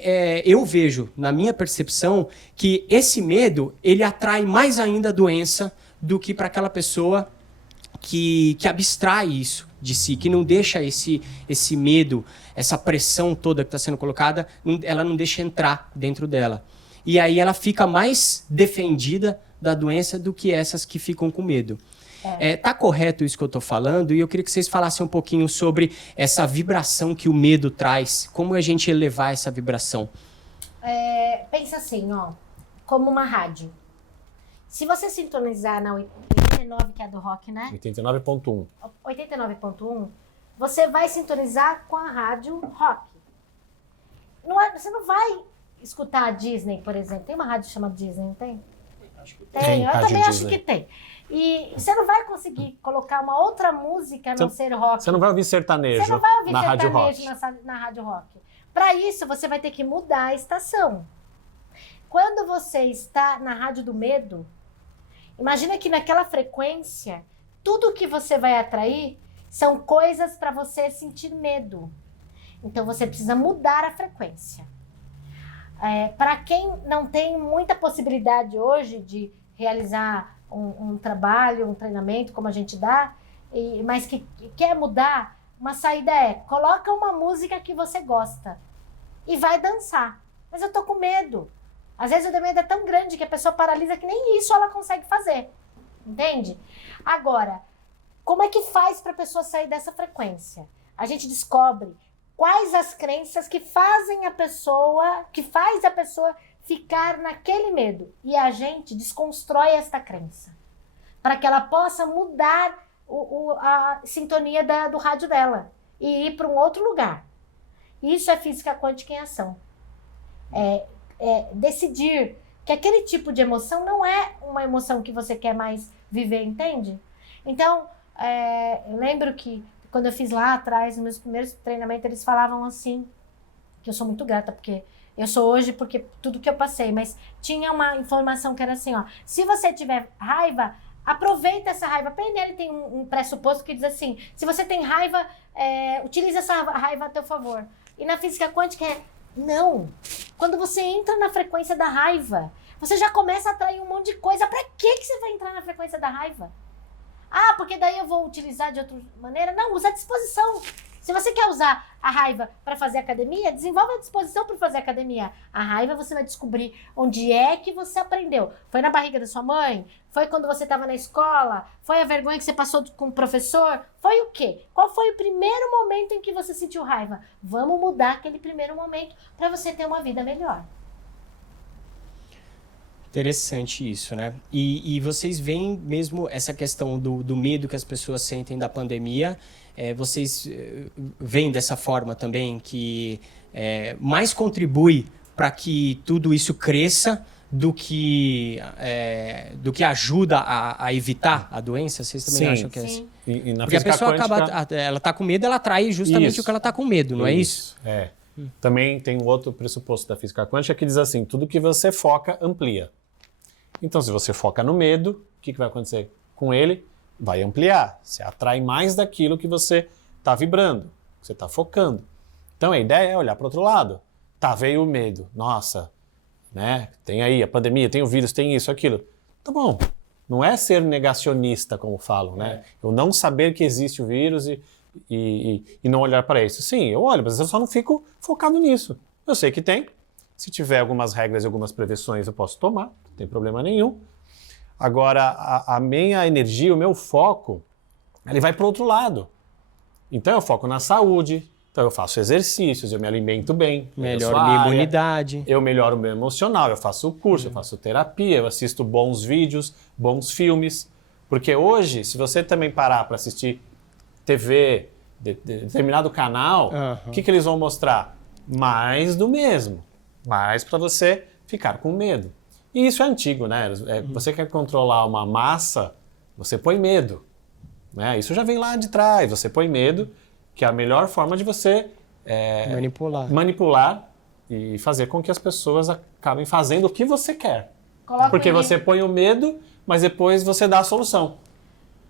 eu vejo, na minha percepção, que esse medo, ele atrai mais ainda a doença do que para aquela pessoa que abstrai isso de si, que não deixa esse medo, essa pressão toda que está sendo colocada, ela não deixa entrar dentro dela. E aí ela fica mais defendida da doença do que essas que ficam com medo. Tá correto isso que eu estou falando? E eu queria que vocês falassem um pouquinho sobre essa vibração que o medo traz. Como a gente elevar essa vibração? Pensa assim, ó, como uma rádio. Se você sintonizar na 89, que é do rock, né? 89.1. 89.1, você vai sintonizar com a rádio rock. Você não vai escutar a Disney, por exemplo. Tem uma rádio chamada Disney, não tem? Tem, eu também acho que tem. E você não vai conseguir colocar uma outra música a não ser rock. Você não vai ouvir sertanejo Você não vai ouvir na rádio rock. na rádio rock. Para isso, você vai ter que mudar a estação. Quando você está na rádio do medo, imagina que naquela frequência, tudo que você vai atrair são coisas para você sentir medo. Então, você precisa mudar a frequência. Para quem não tem muita possibilidade hoje de realizar um trabalho, um treinamento como a gente dá, mas que quer mudar, uma saída coloca uma música que você gosta e vai dançar. Mas eu tô com medo. Às vezes o medo é tão grande que a pessoa paralisa que nem isso ela consegue fazer. Entende? Agora, como é que faz para a pessoa sair dessa frequência? A gente descobre quais as crenças que faz a pessoa ficar naquele medo. E a gente desconstrói esta crença para que ela possa mudar a sintonia do rádio dela e ir para um outro lugar. Isso é física quântica em ação. Decidir que aquele tipo de emoção não é uma emoção que você quer mais viver, entende? Então, eu lembro que quando eu fiz lá atrás, nos meus primeiros treinamentos, eles falavam assim, que eu sou muito grata, porque eu sou hoje porque tudo que eu passei, mas tinha uma informação que era assim, ó, se você tiver raiva, aproveita essa raiva. A PNL tem um pressuposto que diz assim, se você tem raiva, utilize essa raiva a teu favor. E na física quântica não. Quando você entra na frequência da raiva, você já começa a atrair um monte de coisa. Pra que você vai entrar na frequência da raiva? Ah, porque daí eu vou utilizar de outra maneira? Não, usa a disposição. Se você quer usar a raiva para fazer academia, desenvolve a disposição para fazer academia. A raiva você vai descobrir onde é que você aprendeu. Foi na barriga da sua mãe? Foi quando você estava na escola? Foi a vergonha que você passou com o professor? Foi o quê? Qual foi o primeiro momento em que você sentiu raiva? Vamos mudar aquele primeiro momento para você ter uma vida melhor. Interessante isso, né? E vocês veem mesmo essa questão do medo que as pessoas sentem da pandemia, vocês veem dessa forma também que mais contribui para que tudo isso cresça do que ajuda a evitar a doença? Vocês também acham que é assim? E na Porque a pessoa quântica, ela tá com medo, ela atrai justamente isso. o que ela tá com medo, não é isso? É. Também tem um outro pressuposto da física quântica que diz assim, tudo que você foca, amplia. Então, se você foca no medo, o que vai acontecer com ele? Vai ampliar. Você atrai mais daquilo que você está vibrando, que você está focando. Então, a ideia é olhar para o outro lado. Tá, veio o medo. Nossa, né? Tem aí a pandemia, tem o vírus, tem isso, aquilo. Tá bom. Não é ser negacionista, como falam, né? Eu não saber que existe o vírus e não olhar para isso. Sim, eu olho, mas eu só não fico focado nisso. Eu sei que tem. Se tiver algumas regras e algumas prevenções, eu posso tomar, não tem problema nenhum. Agora, a minha energia, o meu foco, ele vai para o outro lado. Então, eu foco na saúde, então eu faço exercícios, eu me alimento bem. Melhoro minha imunidade. Eu melhoro o meu emocional, eu faço curso, eu faço terapia, eu assisto bons vídeos, bons filmes. Porque hoje, se você também parar para assistir TV, determinado canal, o que eles vão mostrar? Mais do mesmo. Mais para você ficar com medo. E isso é antigo, né? Você quer controlar uma massa, você põe medo. Né? Isso já vem lá de trás. Você põe medo, que é a melhor forma de você manipular e fazer com que as pessoas acabem fazendo o que você quer. Porque você põe o medo, mas depois você dá a solução.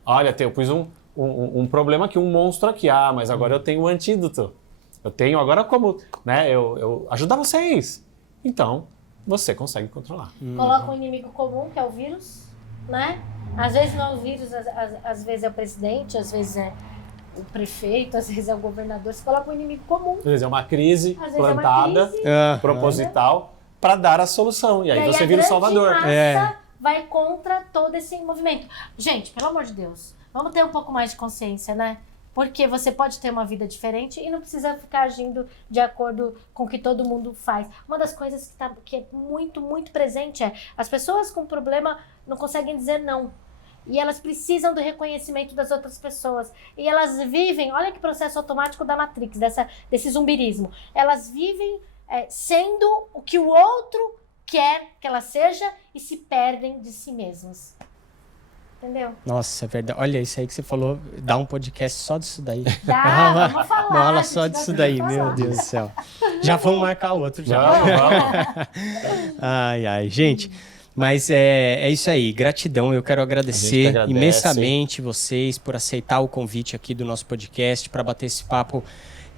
Olha, eu pus um problema aqui, um monstro aqui. Ah, mas agora eu tenho um antídoto. Eu tenho agora como, né, eu ajudar vocês. Então, você consegue controlar. Coloca um inimigo comum, que é o vírus, né? Às vezes não é o vírus, às vezes é o presidente, às vezes é o prefeito, às vezes é o governador. Você coloca um inimigo comum. Às vezes é uma crise plantada, proposital, para dar a solução. E aí você vira o salvador. A massa vai contra todo esse movimento. Gente, pelo amor de Deus, vamos ter um pouco mais de consciência, né? Porque você pode ter uma vida diferente e não precisa ficar agindo de acordo com o que todo mundo faz. Uma das coisas que é muito, muito presente é as pessoas com problema não conseguem dizer não. E elas precisam do reconhecimento das outras pessoas. E elas vivem, olha que processo automático da Matrix, desse zumbirismo. Elas vivem sendo o que o outro quer que ela seja e se perdem de si mesmas. Entendeu? Nossa, é verdade. Olha, isso aí que você falou, dá um podcast só disso daí. Dá, vamos falar. Uma aula só disso daí, meu Deus do céu. Já vamos marcar outro já. Vamos. Ai, gente. Mas é isso aí, gratidão. Eu quero agradecer imensamente vocês por aceitar o convite aqui do nosso podcast para bater esse papo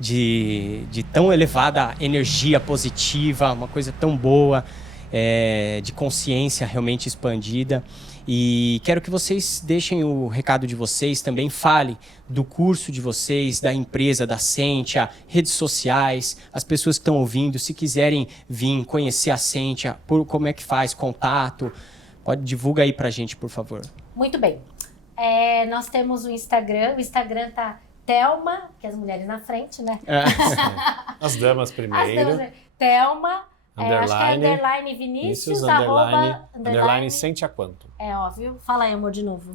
de tão elevada energia positiva, uma coisa tão boa, de consciência realmente expandida. E quero que vocês deixem o recado de vocês, também fale do curso de vocês, da empresa, da Sentia, redes sociais, as pessoas que estão ouvindo, se quiserem vir conhecer a Sentia, como é que faz, contato, divulga aí pra gente, por favor. Muito bem. Nós temos o Instagram tá Thelma, que é as mulheres na frente, né? As damas primeiro. Thelma. Underline, acho que é underline Vinícius, underline Sentia Quantum. É óbvio. Fala aí, amor, de novo.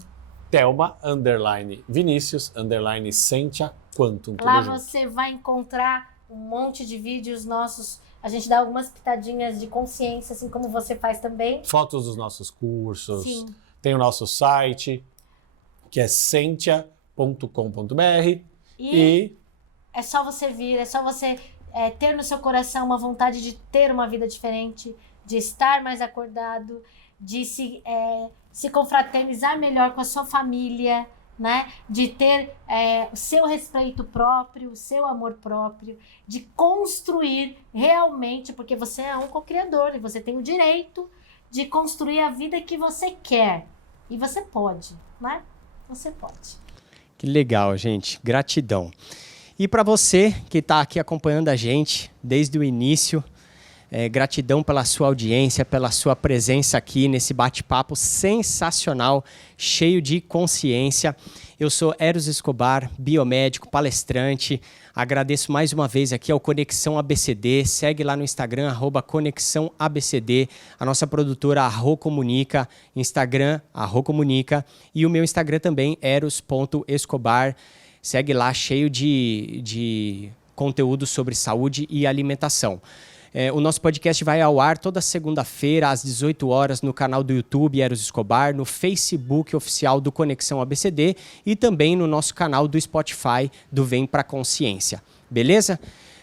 Thelma, underline Vinícius, underline Sentia Quantum. Lá você vai encontrar um monte de vídeos nossos. A gente dá algumas pitadinhas de consciência, assim como você faz também. Fotos dos nossos cursos. Sim. Tem o nosso site, que é sentia.com.br. E é só você vir, é só você... ter no seu coração uma vontade de ter uma vida diferente, de estar mais acordado, de se confraternizar melhor com a sua família, né? De ter o seu respeito próprio, o seu amor próprio, de construir realmente, porque você é um co-criador e você tem o direito de construir a vida que você quer. E você pode, né? Você pode. Que legal, gente. Gratidão. E para você que está aqui acompanhando a gente desde o início, gratidão pela sua audiência, pela sua presença aqui nesse bate-papo sensacional, cheio de consciência. Eu sou Eros Escobar, biomédico, palestrante. Agradeço mais uma vez aqui ao Conexão ABCD. Segue lá no Instagram, @ConexãoABCD. A nossa produtora, Arro Comunica, Instagram, Arro Comunica. E o meu Instagram também, eros.escobar. Segue lá, cheio de conteúdo sobre saúde e alimentação. O nosso podcast vai ao ar toda segunda-feira, às 18 horas, no canal do YouTube Eros Escobar, no Facebook oficial do Conexão ABCD e também no nosso canal do Spotify do Vem Pra Consciência. Beleza?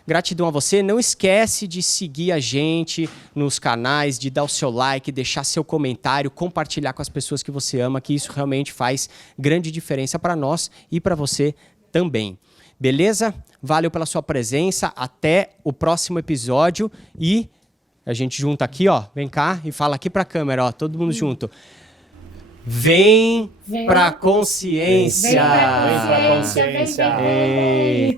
Gratidão a você. Não esquece de seguir a gente nos canais, de dar o seu like, deixar seu comentário, compartilhar com as pessoas que você ama, que isso realmente faz grande diferença para nós e para você também. Beleza? Valeu pela sua presença. Até o próximo episódio. E a gente junta aqui, ó. Vem cá e fala aqui pra câmera, ó. Todo mundo junto. Vem pra consciência. Vem pra consciência. Vem.